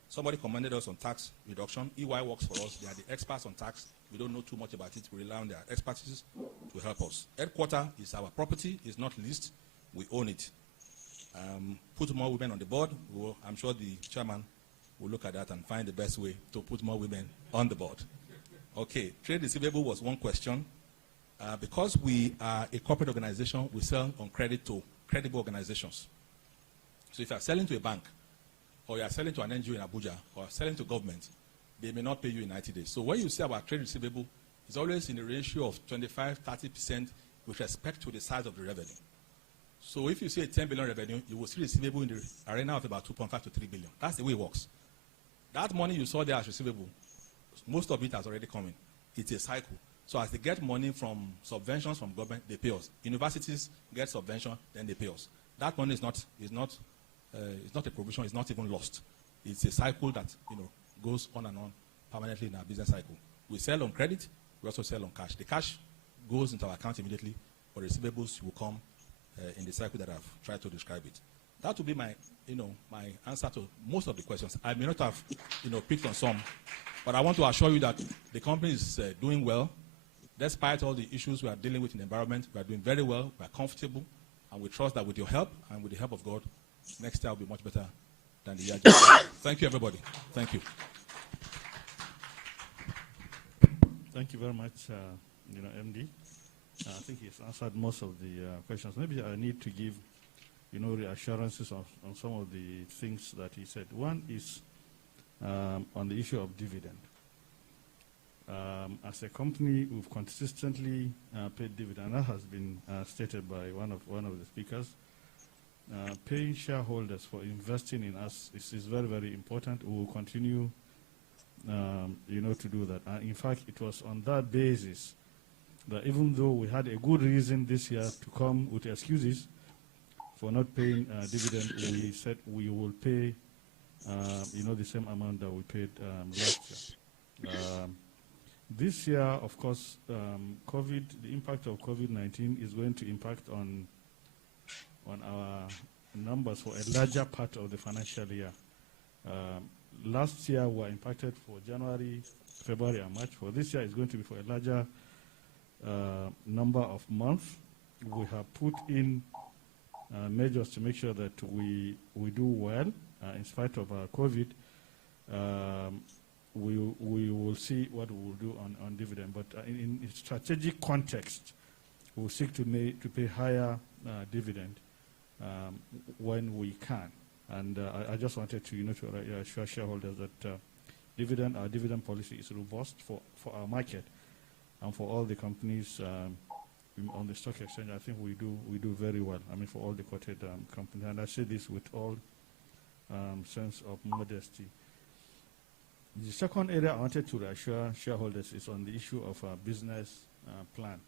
Somebody commended us on tax reduction. EY works for us. They are the experts on tax. We don't know too much about it. We rely on their expertise to help us. Headquarters is our property. It's not leased. We own it. Put more women on the board. I'm sure the chairman will look at that and find the best way to put more women on the board. Okay, trade receivable was one question. Because we are a corporate organization, we sell on credit to credible organizations. So if you are selling to a bank, or you are selling to an NGO in Abuja, or selling to government, they may not pay you in 90 days. So when you see our trade receivable, it's always in a ratio of 25-30% with respect to the size of the revenue. So if you see a 10 billion revenue, you will see receivable in the arena of about 2.5 to 3 billion. That's the way it works. That money you saw there as receivable, most of it has already come in. It's a cycle. So as they get money from subventions from government, they pay us. Universities get subvention, then they pay us. That money is not a provision. It's not even lost. It's a cycle that goes on and on permanently in our business cycle. We sell on credit. We also sell on cash. The cash goes into our account immediately, but receivables will come in the cycle that I've tried to describe it. That would be my answer to most of the questions. I may not have, picked on some, but I want to assure you that the company is doing well. Despite all the issues we are dealing with in the environment, we are doing very well. We are comfortable, and we trust that with your help and with the help of God, next year will be much better than the year just gone. Thank you, everybody. Thank you. Thank you very much, MD. I think he's answered most of the questions. Maybe I need to give, reassurances on some of the things that he said. One is on the issue of dividend. As a company, we've consistently paid dividend. That has been stated by one of the speakers. Paying shareholders for investing in us is very, very important. We will continue, to do that. In fact, it was on that basis that even though we had a good reason this year to come with excuses for not paying dividend, we said we will pay, the same amount that we paid last year. This year, of course, the impact of COVID-19 is going to impact on our numbers for a larger part of the financial year. Last year, we were impacted for January, February, and March. For this year, it's going to be for a larger number of months. We have put in measures to make sure that we do well in spite of COVID. We will see what we will do on dividend. But in strategic context, we will seek to pay higher dividend when we can. And I just wanted to assure shareholders that our dividend policy is robust for our market and for all the companies on the stock exchange. I think we do very well. I mean, for all the quoted companies. And I say this with all sense of modesty. The second area I wanted to reassure shareholders is on the issue of our business plan.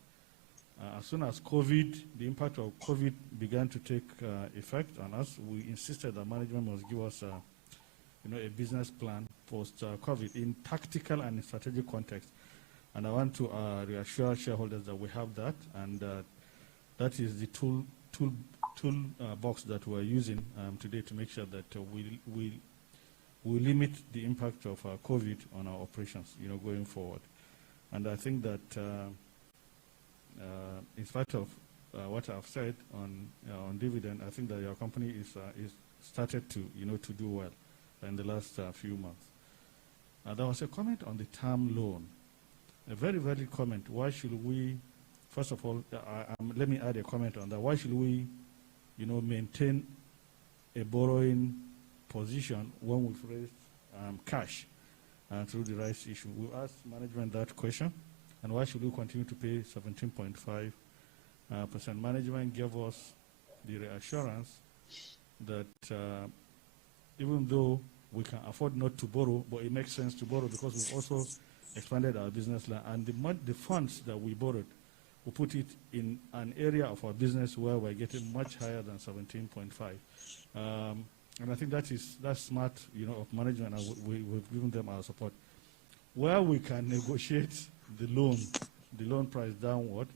As soon as the impact of COVID began to take effect on us, we insisted that management must give us a business plan post-COVID in tactical and in strategic context. And I want to reassure shareholders that we have that, and that is the tool box that we're using today to make sure that we limit the impact of COVID on our operations, going forward. And I think that in spite of what I've said on dividend, I think that your company is started to do well in the last few months. There was a comment on the term loan, a very valid comment. Why should we, first of all, let me add a comment on that. Why should we, maintain a borrowing position when we've raised cash through the rights issue? We asked management that question. And why should we continue to pay 17.5%? Management gave us the reassurance that even though we can afford not to borrow, but it makes sense to borrow because we've also expanded our business line. And the funds that we borrowed we put it in an area of our business where we're getting much higher than 17.5. And I think that's smart, of management, and we've given them our support. Where we can negotiate the loan price downward,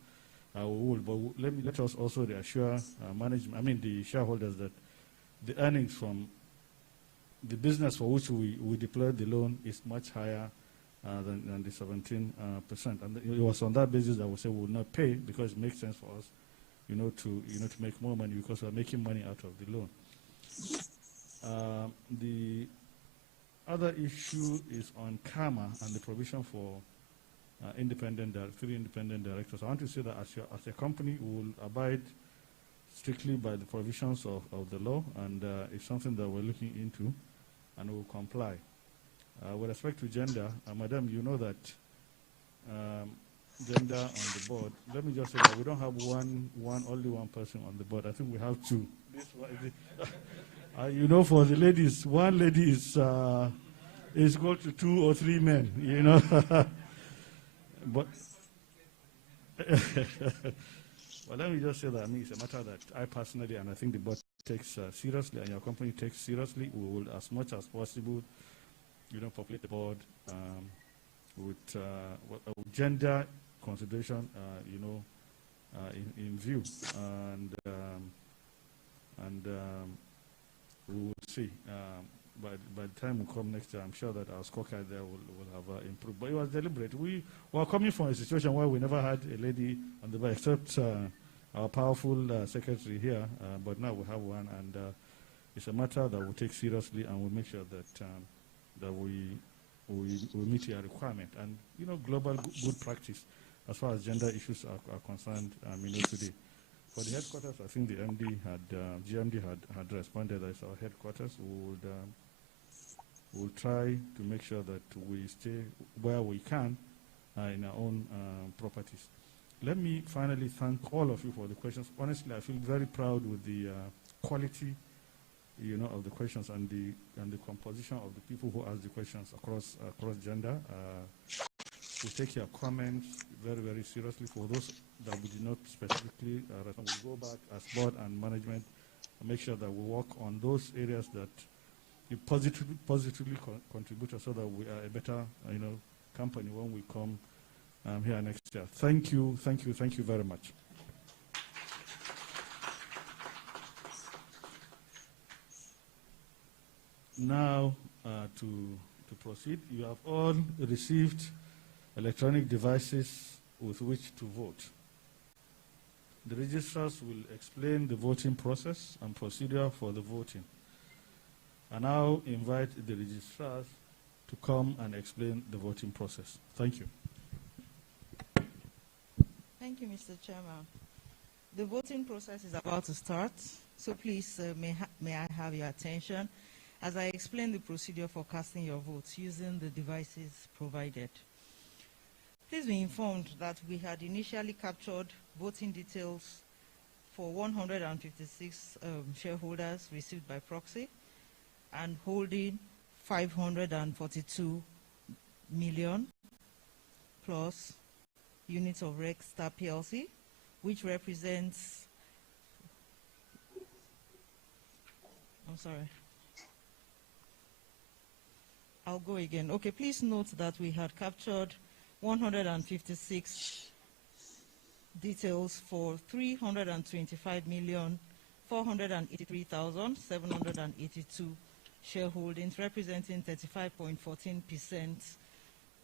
we will. But let us also reassure the shareholders that the earnings from the business for which we deployed the loan is much higher than the 17%. And it was on that basis that we said we would not pay, because it makes sense for us, to make more money, because we're making money out of the loan. The other issue is on CAMA and the provision for three independent directors. I want to say that as a company, we will abide strictly by the provisions of the law, and it's something that we're looking into, and we'll comply. With respect to gender, Madam, you know that gender on the board, let me just say that we don't have only one person on the board. I think we have two. For the ladies, one lady is equal to 2 or 3 men, But well, let me just say that it's a matter that I personally, and I think the board takes seriously, and your company takes seriously. We will, as much as possible, populate the board with gender consideration, in view, and we will see. By the time we come next year, I'm sure that our scorecard there will have improved. But it was deliberate. We were coming from a situation where we never had a lady on the board, except our powerful secretary here. But now we have one, and it's a matter that we'll take seriously, and we'll make sure that we meet your requirement. And global good practice as far as gender issues are concerned, today. For the headquarters, I think the GMD had responded as our headquarters. We'll try to make sure that we stay where we can in our own properties. Let me finally thank all of you for the questions. Honestly, I feel very proud with the quality, of the questions and the composition of the people who asked the questions across gender. We take your comments very, very seriously. For those that we did not specifically respond, we'll go back as board and management and make sure that we work on those areas that you positively contribute, so that we are a better, company when we come here next year. Thank you very much. Now, to proceed, you have all received electronic devices with which to vote. The registrars will explain the voting process and procedure for the voting. I now invite the registrars to come and explain the voting process. Thank you. Thank you, Mr. Chairman. The voting process is about to start, so please may I have your attention as I explain the procedure for casting your votes using the devices provided. Please be informed that we had initially captured voting details for 156 shareholders received by proxy and holding 542 million plus units of Red Star PLC, which represents, I'll go again. Okay, please note that we had captured 156 details for 325,483,782 shareholdings, representing 35.14%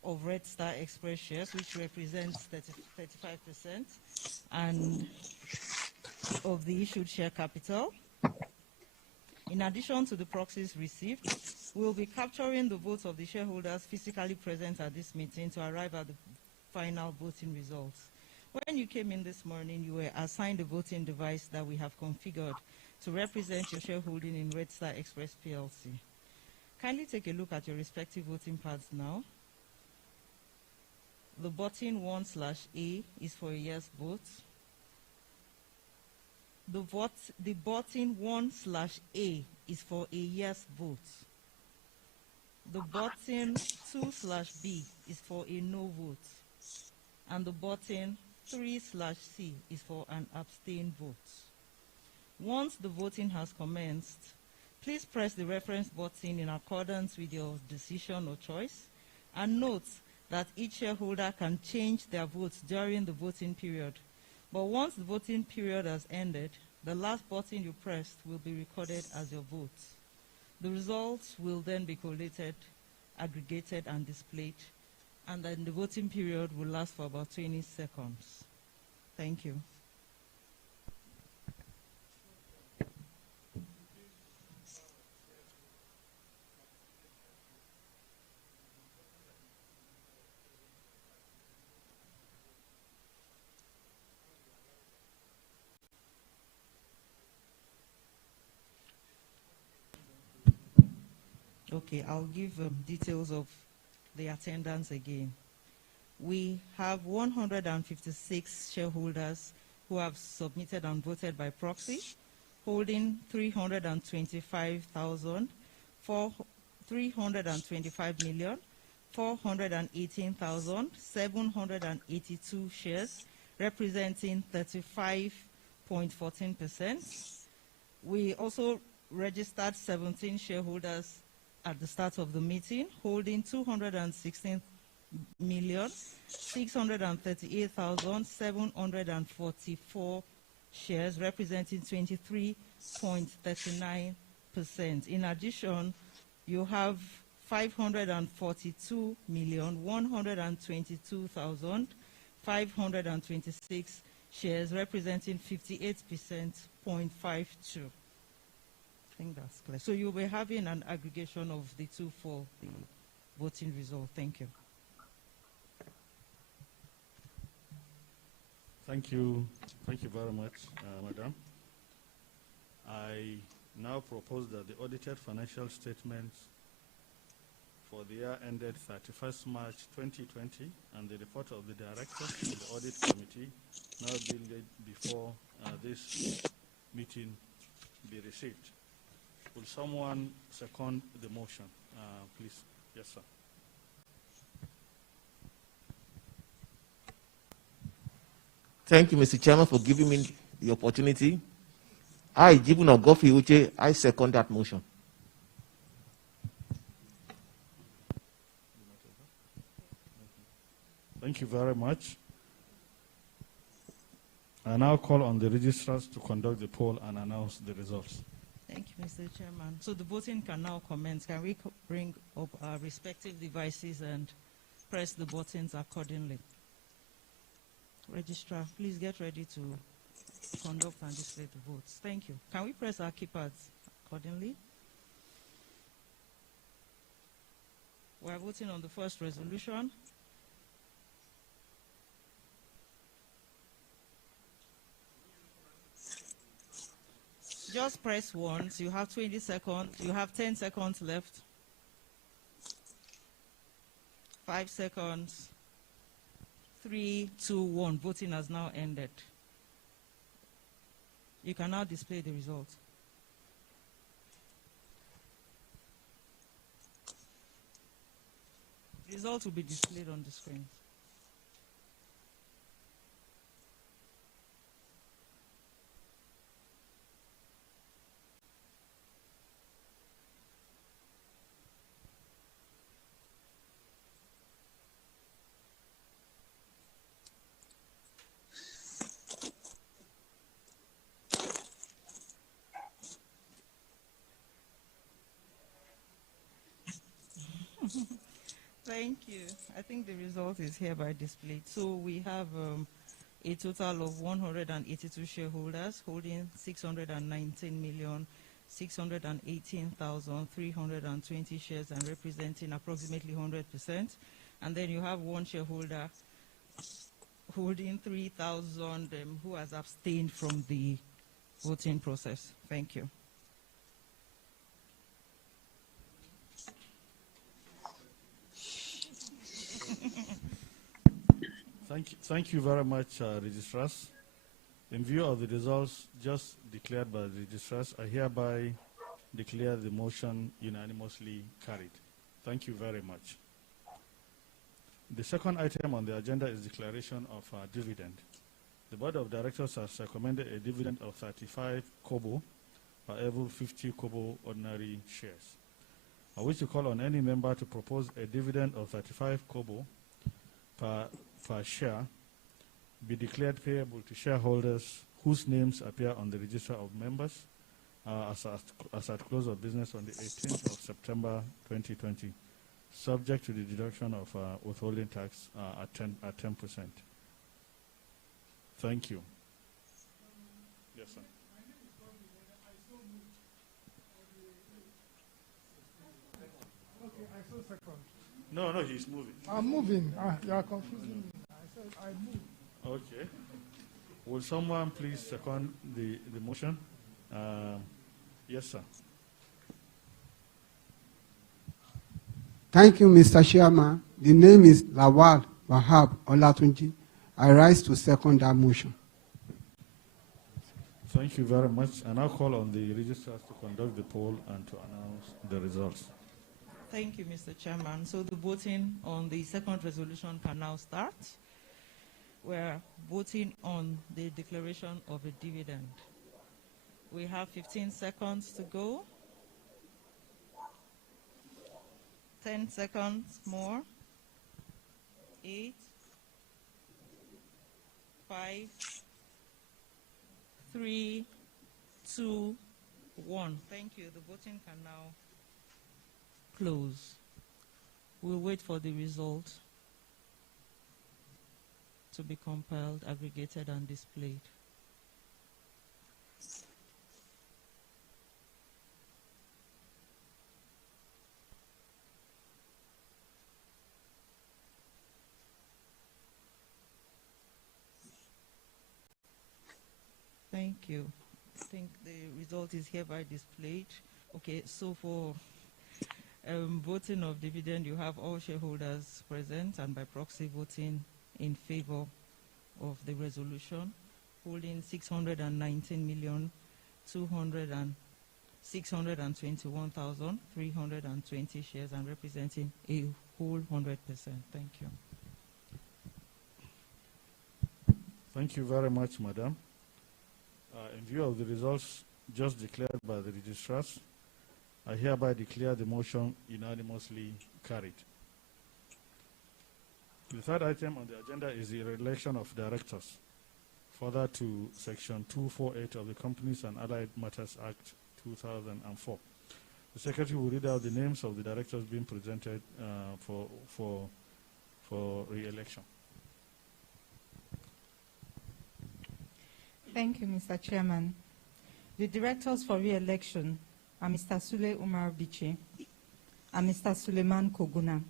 of Red Star Express shares, which represents 35% and of the issued share capital. In addition to the proxies received, we will be capturing the votes of the shareholders physically present at this meeting to arrive at the final voting results. When you came in this morning, you were assigned a voting device that we have configured to represent your shareholding in Red Star Express PLC. Kindly take a look at your respective voting pads now. The button 1/A is for a yes vote. The button 1/A is for a yes vote. The button 2/B is for a no vote. And the button 3/C is for an abstain vote. Once the voting has commenced, please press the reference button in accordance with your decision or choice, and note that each shareholder can change their votes during the voting period. But once the voting period has ended, the last button you pressed will be recorded as your vote. The results will then be collated, aggregated, and displayed, and then the voting period will last for about 20 seconds. Thank you. Okay, I'll give details of the attendance again. We have 156 shareholders who have submitted and voted by proxy, holding 325,418,782 shares, representing 35.14%. We also registered 17 shareholders at the start of the meeting, holding 216,638,744 shares, representing 23.39%. In addition, you have 542,122,526 shares, representing 58.52%. I think that's clear. So you'll be having an aggregation of the two for the voting result. Thank you. Thank you. Thank you very much, Madam. I now propose that the audited financial statements for the year ended 31st March 2020 and the report of the directors of the audit committee now be laid before this meeting be received. Will someone second the motion, please? Yes, sir. Thank you, Mr. Chairman, for giving me the opportunity. I, Jibuno Gofi Uche, I second that motion. Thank you very much. I now call on the registrars to conduct the poll and announce the results. Thank you, Mr. Chairman. So the voting can now commence. Can we bring up our respective devices and press the buttons accordingly? Registrar, please get ready to conduct and display the votes. Thank you. Can we press our keypads accordingly? We are voting on the first resolution. Just press once. You have 20 seconds. You have 10 seconds left. 5 seconds. 3, 2, 1. Voting has now ended. You can now display the results. The results will be displayed on the screen. Thank you. I think the result is hereby displayed. So we have a total of 182 shareholders holding 619,618,320 shares and representing approximately 100%. And then you have one shareholder holding 3,000 who has abstained from the voting process. Thank you. Thank you very much, registrars. In view of the results just declared by the registrars, I hereby declare the motion unanimously carried. Thank you very much. The second item on the agenda is declaration of dividend. The Board of Directors has recommended a dividend of 35 kobo per every 50 kobo ordinary shares. I wish to call on any member to propose a dividend of 35 kobo per share be declared payable to shareholders whose names appear on the register of members as at close of business on the 18th of September 2020, subject to the deduction of withholding tax at 10%. Thank you. Yes, sir. Okay, I saw second. No, he's moving. I'm moving. You are confusing me. I said I move. Okay. Will someone please second the motion? Yes, sir. Thank you, Mr. Chairman. The name is Lawal Wahab Olatunji. I rise to second that motion. Thank you very much. And I'll call on the registrars to conduct the poll and to announce the results. Thank you, Mr. Chairman. So the voting on the second resolution can now start. We're voting on the declaration of a dividend. We have 15 seconds to go. 10 seconds more. 8, 5, 3, 2, 1. Thank you. The voting can now close. We'll wait for the result to be compiled, aggregated, and displayed. Thank you. I think the result is hereby displayed. Okay, so for voting of dividend, you have all shareholders present and by proxy voting in favor of the resolution, holding 619,621,320 shares and representing a whole 100%. Thank you. Thank you very much, Madam. In view of the results just declared by the registrars, I hereby declare the motion unanimously carried. The third item on the agenda is the election of directors, further to Section 248 of the Companies and Allied Matters Act 2004. The Secretary will read out the names of the directors being presented for re-election. Thank you, Mr. Chairman. The directors for re-election are Mr. Sule Umar Bichi and Mr. Suleiman Koguna.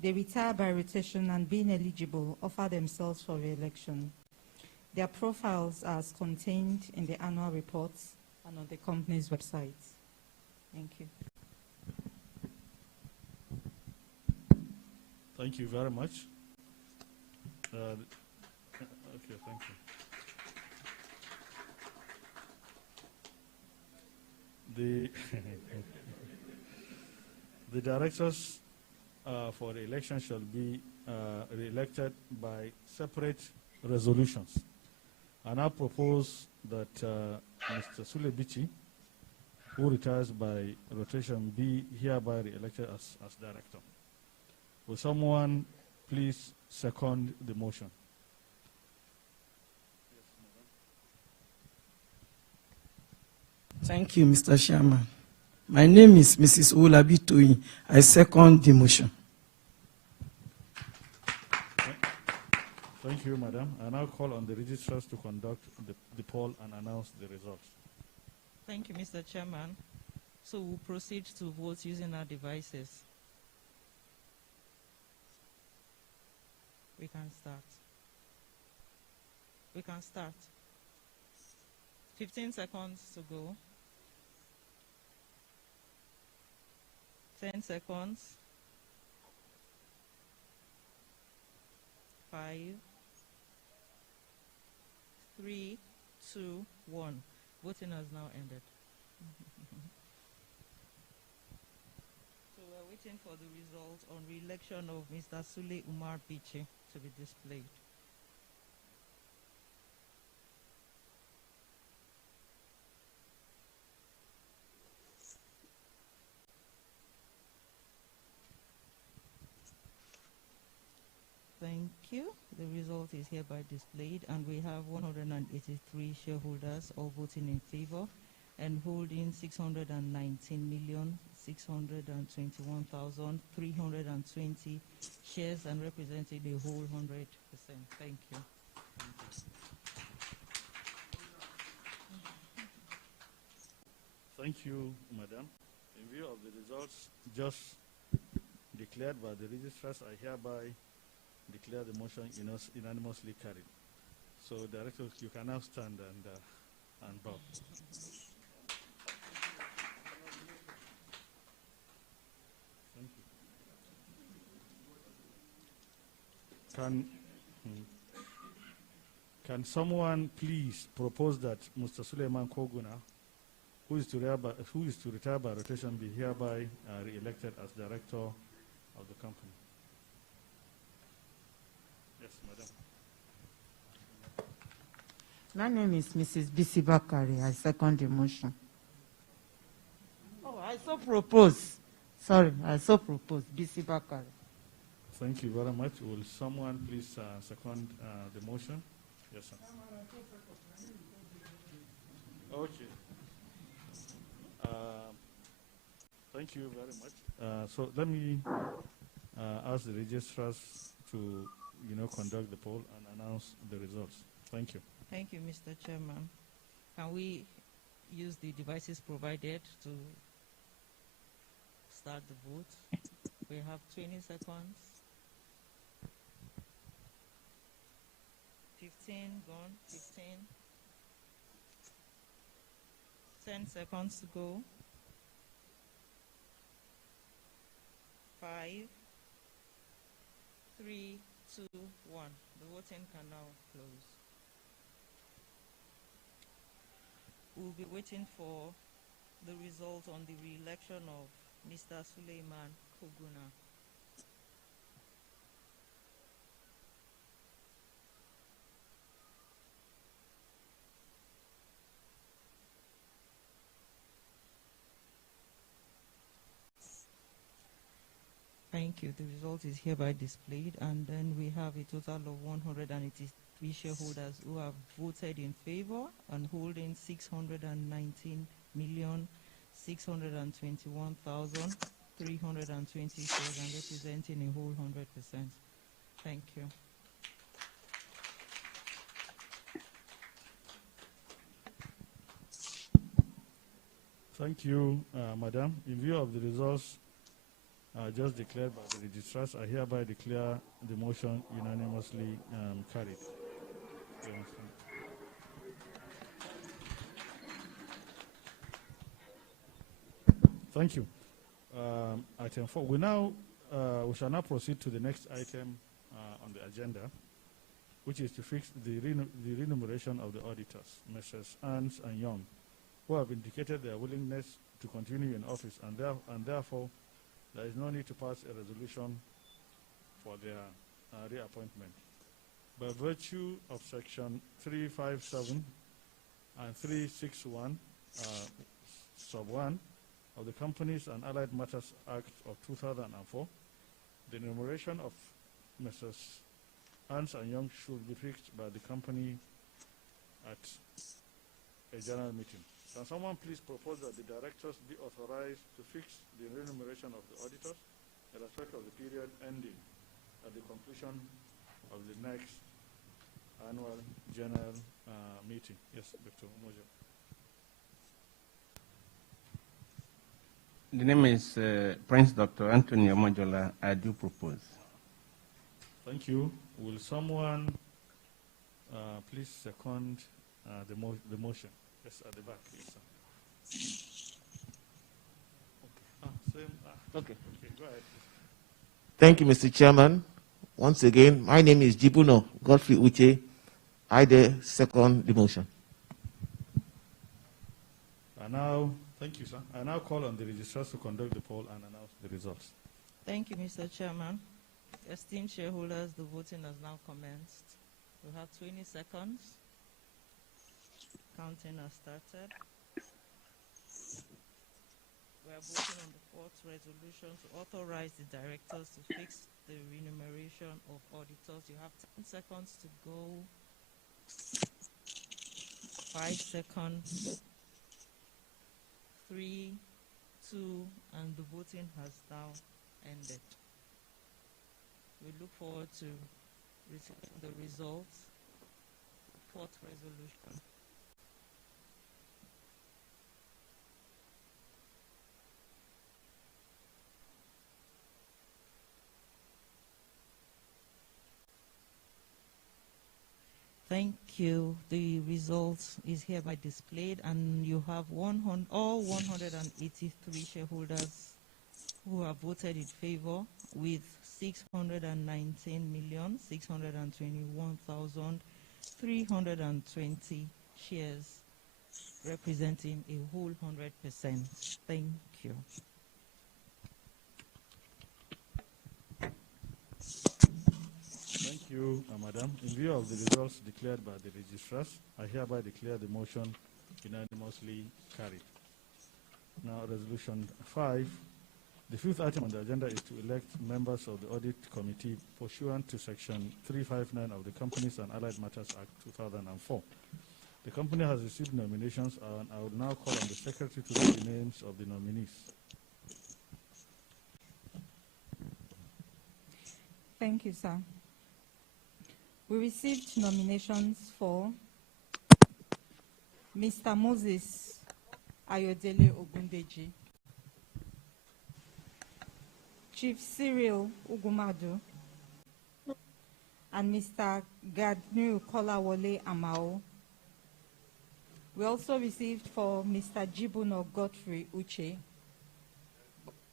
They retire by rotation and, being eligible, offer themselves for re-election. Their profiles are as contained in the annual reports and on the company's website. Thank you. Thank you very much. Okay, thank you. The directors for the election shall be re-elected by separate resolutions. I now propose that Mr. Sule Bichi, who retires by rotation, be hereby re-elected as director. Will someone please second the motion? Thank you, Mr. Chairman. My name is Mrs. Olabi Toyin. I second the motion. Thank you, Madam. I now call on the registrars to conduct the poll and announce the results. Thank you, Mr. Chairman. So we'll proceed to vote using our devices. We can start. 15 seconds to go. 10 seconds. 5, 3, 2, 1. Voting has now ended. So we're waiting for the result on re-election of Mr. Sule Umar Bichi to be displayed. you. The result is hereby displayed, and we have 183 shareholders all voting in favor and holding 619,621,320 shares and representing the whole 100%. Thank you. Thank you, Madam. In view of the results just declared by the registrars, I hereby declare the motion unanimously carried. So, Director, you can now stand and bow. Thank you. Can someone please propose that Mr. Suleiman Koguna, who is to retire by rotation, be hereby re-elected as director of the company? Yes, Madam. My name is Mrs. Bisi Bakari. I second the motion. Oh, I so propose. Sorry, I so propose. Bisi Bakari. Thank you very much. Will someone please second the motion? Yes, sir. Okay. Thank you very much. So let me ask the registrars to, conduct the poll and announce the results. Thank you. Thank you, Mr. Chairman. Can we use the devices provided to start the vote? We have 20 seconds. 15 gone, 15. 10 seconds to go. 5, 3, 2, 1. The voting can now close. We'll be waiting for the result on the re-election of Mr. Suleiman Koguna. Thank you. The result is hereby displayed, and then we have a total of 183 shareholders who have voted in favor and holding 619,621,320 shares and representing a whole 100%. Thank you. Thank you, Madam. In view of the results just declared by the registrars, I hereby declare the motion unanimously carried. Thank you. Item 4. We shall now proceed to the next item on the agenda, which is to fix the remuneration of the auditors, Messrs. Ernst & Young, who have indicated their willingness to continue in office, and therefore there is no need to pass a resolution for their reappointment. By virtue of Section 357 and 361, sub 1 of the Companies and Allied Matters Act of 2004, the remuneration of Messrs. Ernst & Young should be fixed by the company at a general meeting. Can someone please propose that the directors be authorized to fix the remuneration of the auditors in respect of the period ending at the conclusion of the next annual general meeting? Yes, Dr. Umoja. The name is Prince Dr. Anthony Omojola. I do propose. Thank you. Will someone please second the motion? Yes, at the back, please, sir. Okay, go ahead. Thank you, Mr. Chairman. Once again, my name is Jibuno Godfrey Uche. I second the motion. Thank you, sir. I now call on the registrars to conduct the poll and announce the results. Thank you, Mr. Chairman. Esteemed shareholders, the voting has now commenced. We have 20 seconds. Counting has started. We are voting on the fourth resolution to authorize the directors to fix the remuneration of auditors. You have 10 seconds to go. 5 seconds. 3, 2, and the voting has now ended. We look forward to receiving the results. Fourth resolution. Thank you. The results is hereby displayed, and you have all 183 shareholders who have voted in favor, with 619,621,320 shares, representing a whole 100%. Thank you. Thank you, Madam. In view of the results declared by the registrars, I hereby declare the motion unanimously carried. Now, Resolution 5. The fifth item on the agenda is to elect members of the Audit Committee pursuant to Section 359 of the Companies and Allied Matters Act 2004. The company has received nominations, and I will now call on the Secretary to read the names of the nominees. Thank you, sir. We received nominations for Mr. Moses Ayodele Ogundeji, Chief Cyril Ugumadu, and Mr. Gadnu Kolawole Amao. We also received for Mr. Jibuno Godfrey Uche,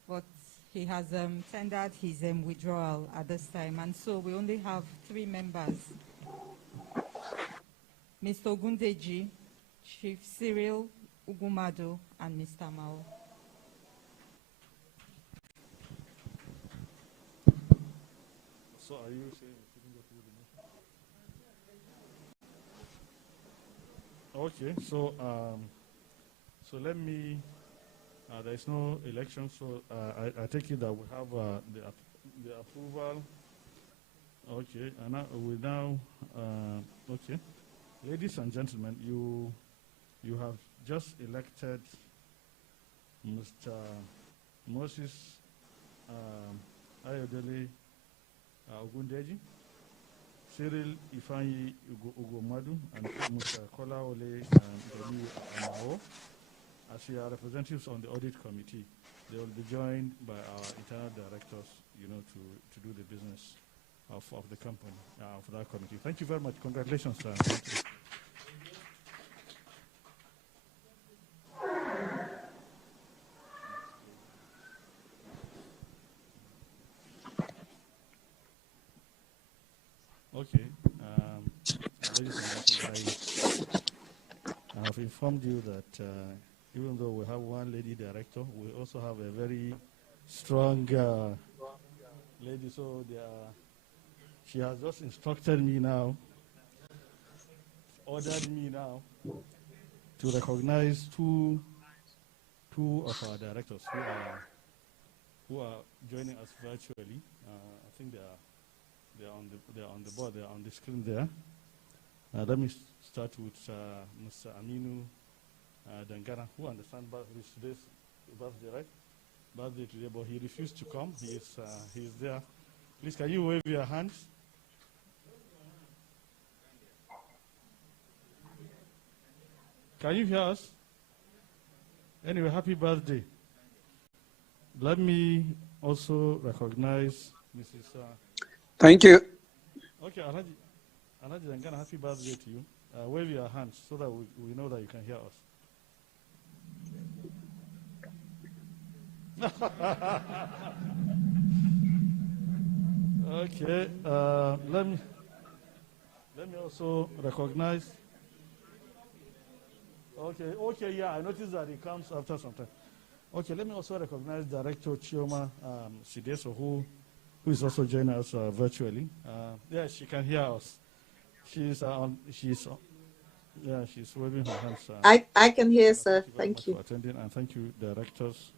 but he has tendered his withdrawal at this time, and so we only have 3 members. Mr. Ogundeji, Chief Cyril Ugumadu, and Mr. Mao. So are you saying we shouldn't go through the motion? Okay, so let me, there is no election, so I take it that we have the approval. Okay, and now okay. Ladies and gentlemen, you have just elected Mr. Moses Ayodele Ogundeji, Cyril Ifanyi Ugomadu, and Mr. Kolawole Amao as your representatives on the Audit Committee. They will be joined by our internal directors, to do the business of the company, of that committee. Thank you very much. Congratulations, sir. Thank you. Okay. Ladies and gentlemen, I have informed you that even though we have one lady director, we also have a very strong lady. So she has just instructed me now, ordered me now to recognize two of our directors who are joining us virtually. I think they are on the board. They are on the screen there. Let me start with Mr. Aminu Dangara, who understands today's birthday, right? Birthday today, but he refused to come. He is there. Please, can you wave your hands? Can you hear us? Anyway, happy birthday. Let me also recognize Mrs. Thank you. Okay, Alhaji Dangana, happy birthday to you. Wave your hands so that we know that you can hear us. Okay, let me also recognize. Okay, yeah, I noticed that it comes after some time. Okay, let me also recognize Director Chioma Sideso, who is also joining us virtually. Yeah, she can hear us. She's waving her hands. I can hear, sir. Thank you. For attending, and thank you, directors,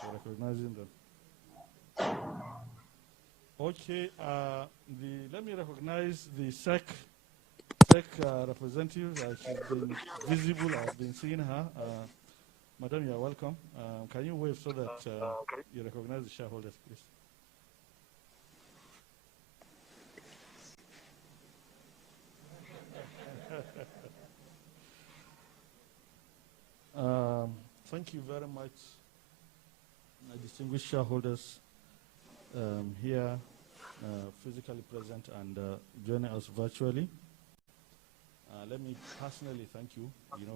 for recognizing them. Okay, let me recognize the SEC representative. She's been visible. I've been seeing her. Madam, you're welcome. Can you wave so that you recognize the shareholders, please? Thank you very much, my distinguished shareholders here, physically present and joining us virtually. Let me personally thank you,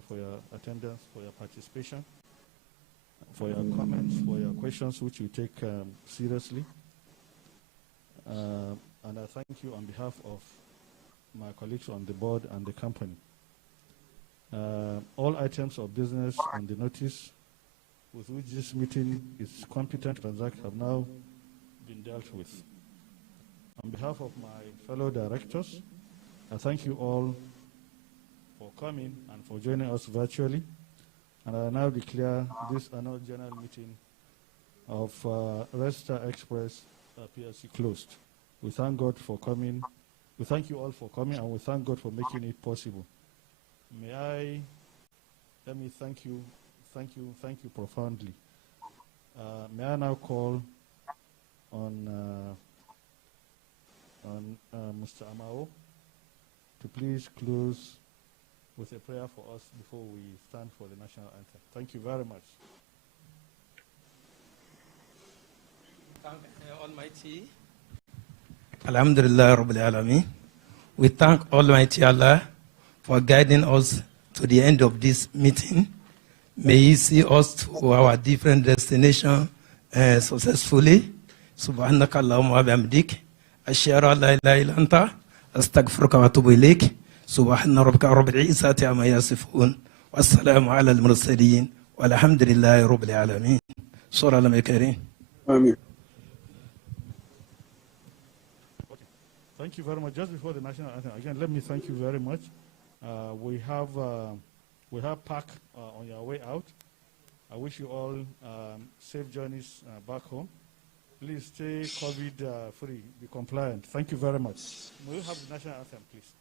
for your attendance, for your participation, for your comments, for your questions, which we take seriously. And I thank you on behalf of my colleagues on the board and the company. All items of business on the notice with which this meeting is competent to transact have now been dealt with. On behalf of my fellow directors, I thank you all for coming and for joining us virtually. And I now declare this annual general meeting of Red Star Express PLC closed. We thank God for coming. We thank you all for coming, and we thank God for making it possible. Let me thank you profoundly. May I now call on Mr. Amao to please close with a prayer for us before we stand for the national anthem. Thank you very much. Thank Almighty. Alhamdulillah Rabbil Alameen. We thank Almighty Allah for guiding us to the end of this meeting. May He see us to our different destinations successfully. Subhanaka Allahumma wa bihamdik. Ashhadu an la ilaha illa anta astaghfiruka wa atubu ilayk. Subhana rabbika rabbil izzati amma yasifun. Wassalamu ala al-mursalin. Walhamdulillahi rabbil alamin. Surah al-Karim. Amen. Thank you very much. Just before the national anthem, again, let me thank you very much. We have Park on your way out. I wish you all safe journeys back home. Please stay COVID-free, be compliant. Thank you very much. May we have the national anthem, please?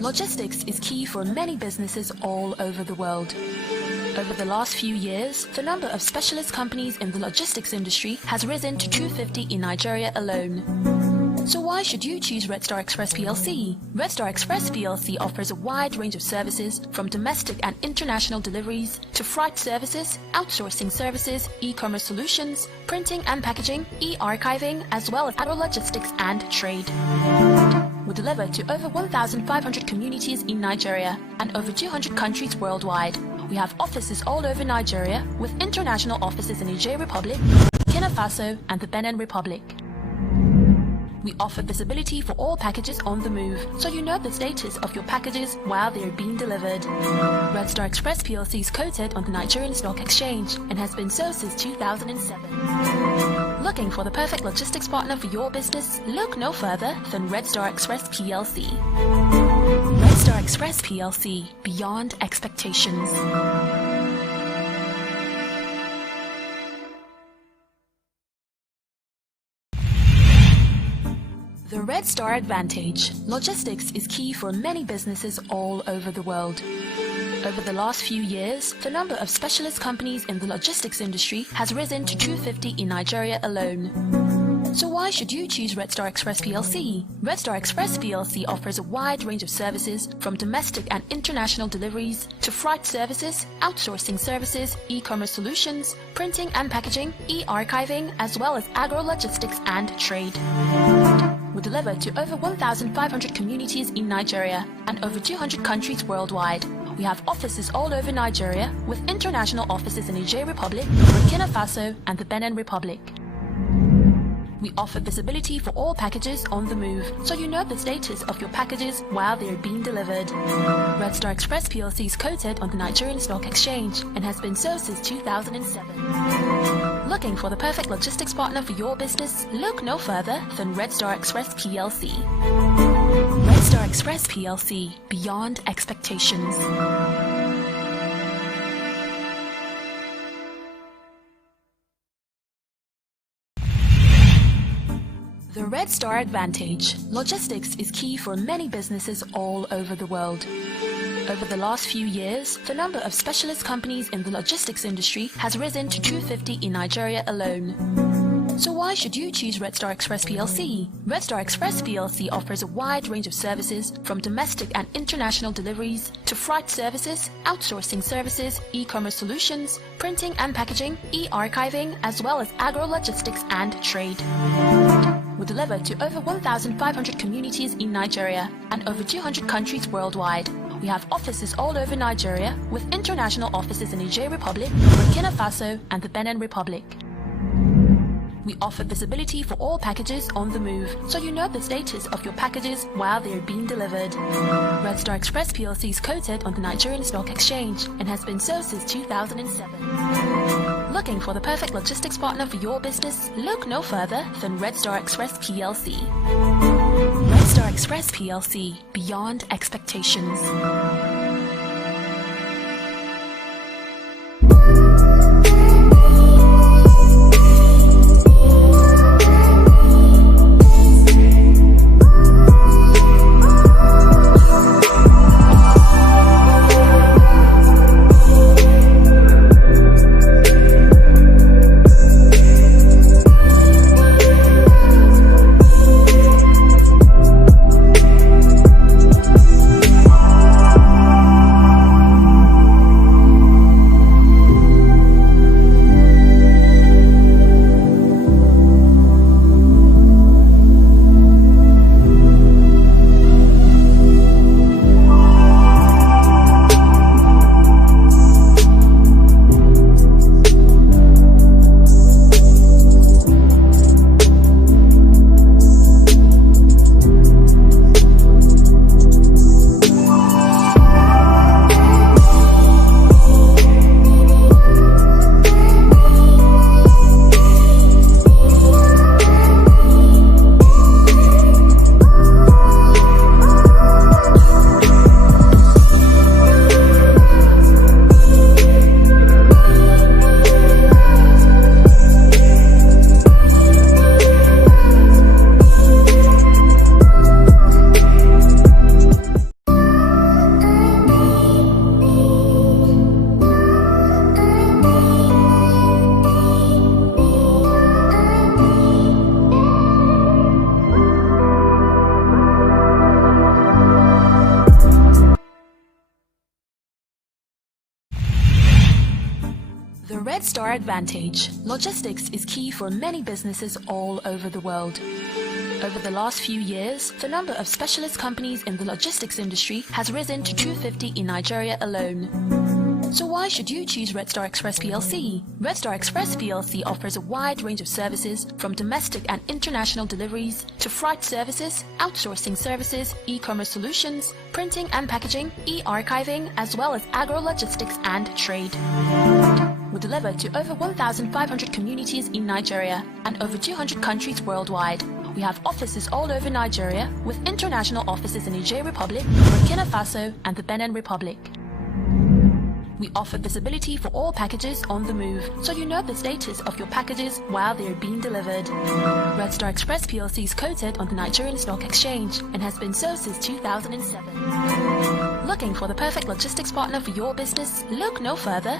Logistics is key for many businesses all over the world. Over the last few years, the number of specialist companies in the logistics industry has risen to 250 in Nigeria alone. So why should you choose Red Star Express PLC? Red Star Express PLC offers a wide range of services, from domestic and international deliveries to freight services, outsourcing services, e-commerce solutions, printing and packaging, e-archiving, as well as agro logistics and trade. We deliver to over 1,500 communities in Nigeria and over 200 countries worldwide. We have offices all over Nigeria, with international offices in the Niger Republic, Burkina Faso, and the Benin Republic. We offer visibility for all packages on the move, so you know the status of your packages while they are being delivered. Red Star Express PLC is quoted on the Nigerian Stock Exchange and has been so since 2007. Looking for the perfect logistics partner for your business? Look no further than Red Star Express PLC. Red Star Express PLC, beyond expectations. The Red Star Advantage. Logistics is key for many businesses all over the world. Over the last few years, the number of specialist companies in the logistics industry has risen to 250 in Nigeria alone. So why should you choose Red Star Express PLC? Red Star Express PLC offers a wide range of services from domestic and international deliveries to freight services, outsourcing services, e-commerce solutions, printing and packaging, e-archiving, as well as agro-logistics and trade. We deliver to over 1,500 communities in Nigeria and over 200 countries worldwide. We have offices all over Nigeria with international offices in Niger Republic, Burkina Faso, and the Benin Republic. We offer visibility for all packages on the move, so you know the status of your packages while they are being delivered. Red Star Express PLC is quoted on the Nigerian Stock Exchange and has been so since 2007. Looking for the perfect logistics partner for your business? Look no further than Red Star Express PLC. Red Star Express PLC, beyond expectations. The Red Star Advantage. Logistics is key for many businesses all over the world. Over the last few years, the number of specialist companies in the logistics industry has risen to 250 in Nigeria alone. So why should you choose Red Star Express PLC? Red Star Express PLC offers a wide range of services from domestic and international deliveries to freight services, outsourcing services, e-commerce solutions, printing and packaging, e-archiving, as well as agro-logistics and trade. We deliver to over 1,500 communities in Nigeria and over 200 countries worldwide. We have offices all over Nigeria with international offices in Niger Republic, Burkina Faso, and the Benin Republic. We offer visibility for all packages on the move, so you know the status of your packages while they are being delivered. Red Star Express PLC is quoted on the Nigerian Stock Exchange and has been so since 2007. Looking for the perfect logistics partner for your business? Look no further than Red Star Express PLC. Red Star Express PLC, beyond expectations. The Red Star Advantage. Logistics is key for many businesses all over the world. Over the last few years, the number of specialist companies in the logistics industry has risen to 250 in Nigeria alone. So why should you choose Red Star Express PLC? Red Star Express PLC offers a wide range of services from domestic and international deliveries to freight services, outsourcing services, e-commerce solutions, printing and packaging, e-archiving, as well as agro-logistics and trade. We deliver to over 1,500 communities in Nigeria and over 200 countries worldwide. We have offices all over Nigeria with international offices in Niger Republic, Burkina Faso, and the Benin Republic. We offer visibility for all packages on the move, so you know the status of your packages while they are being delivered. Red Star Express PLC is quoted on the Nigerian Stock Exchange and has been so since 2007. Looking for the perfect logistics partner for your business? Look no further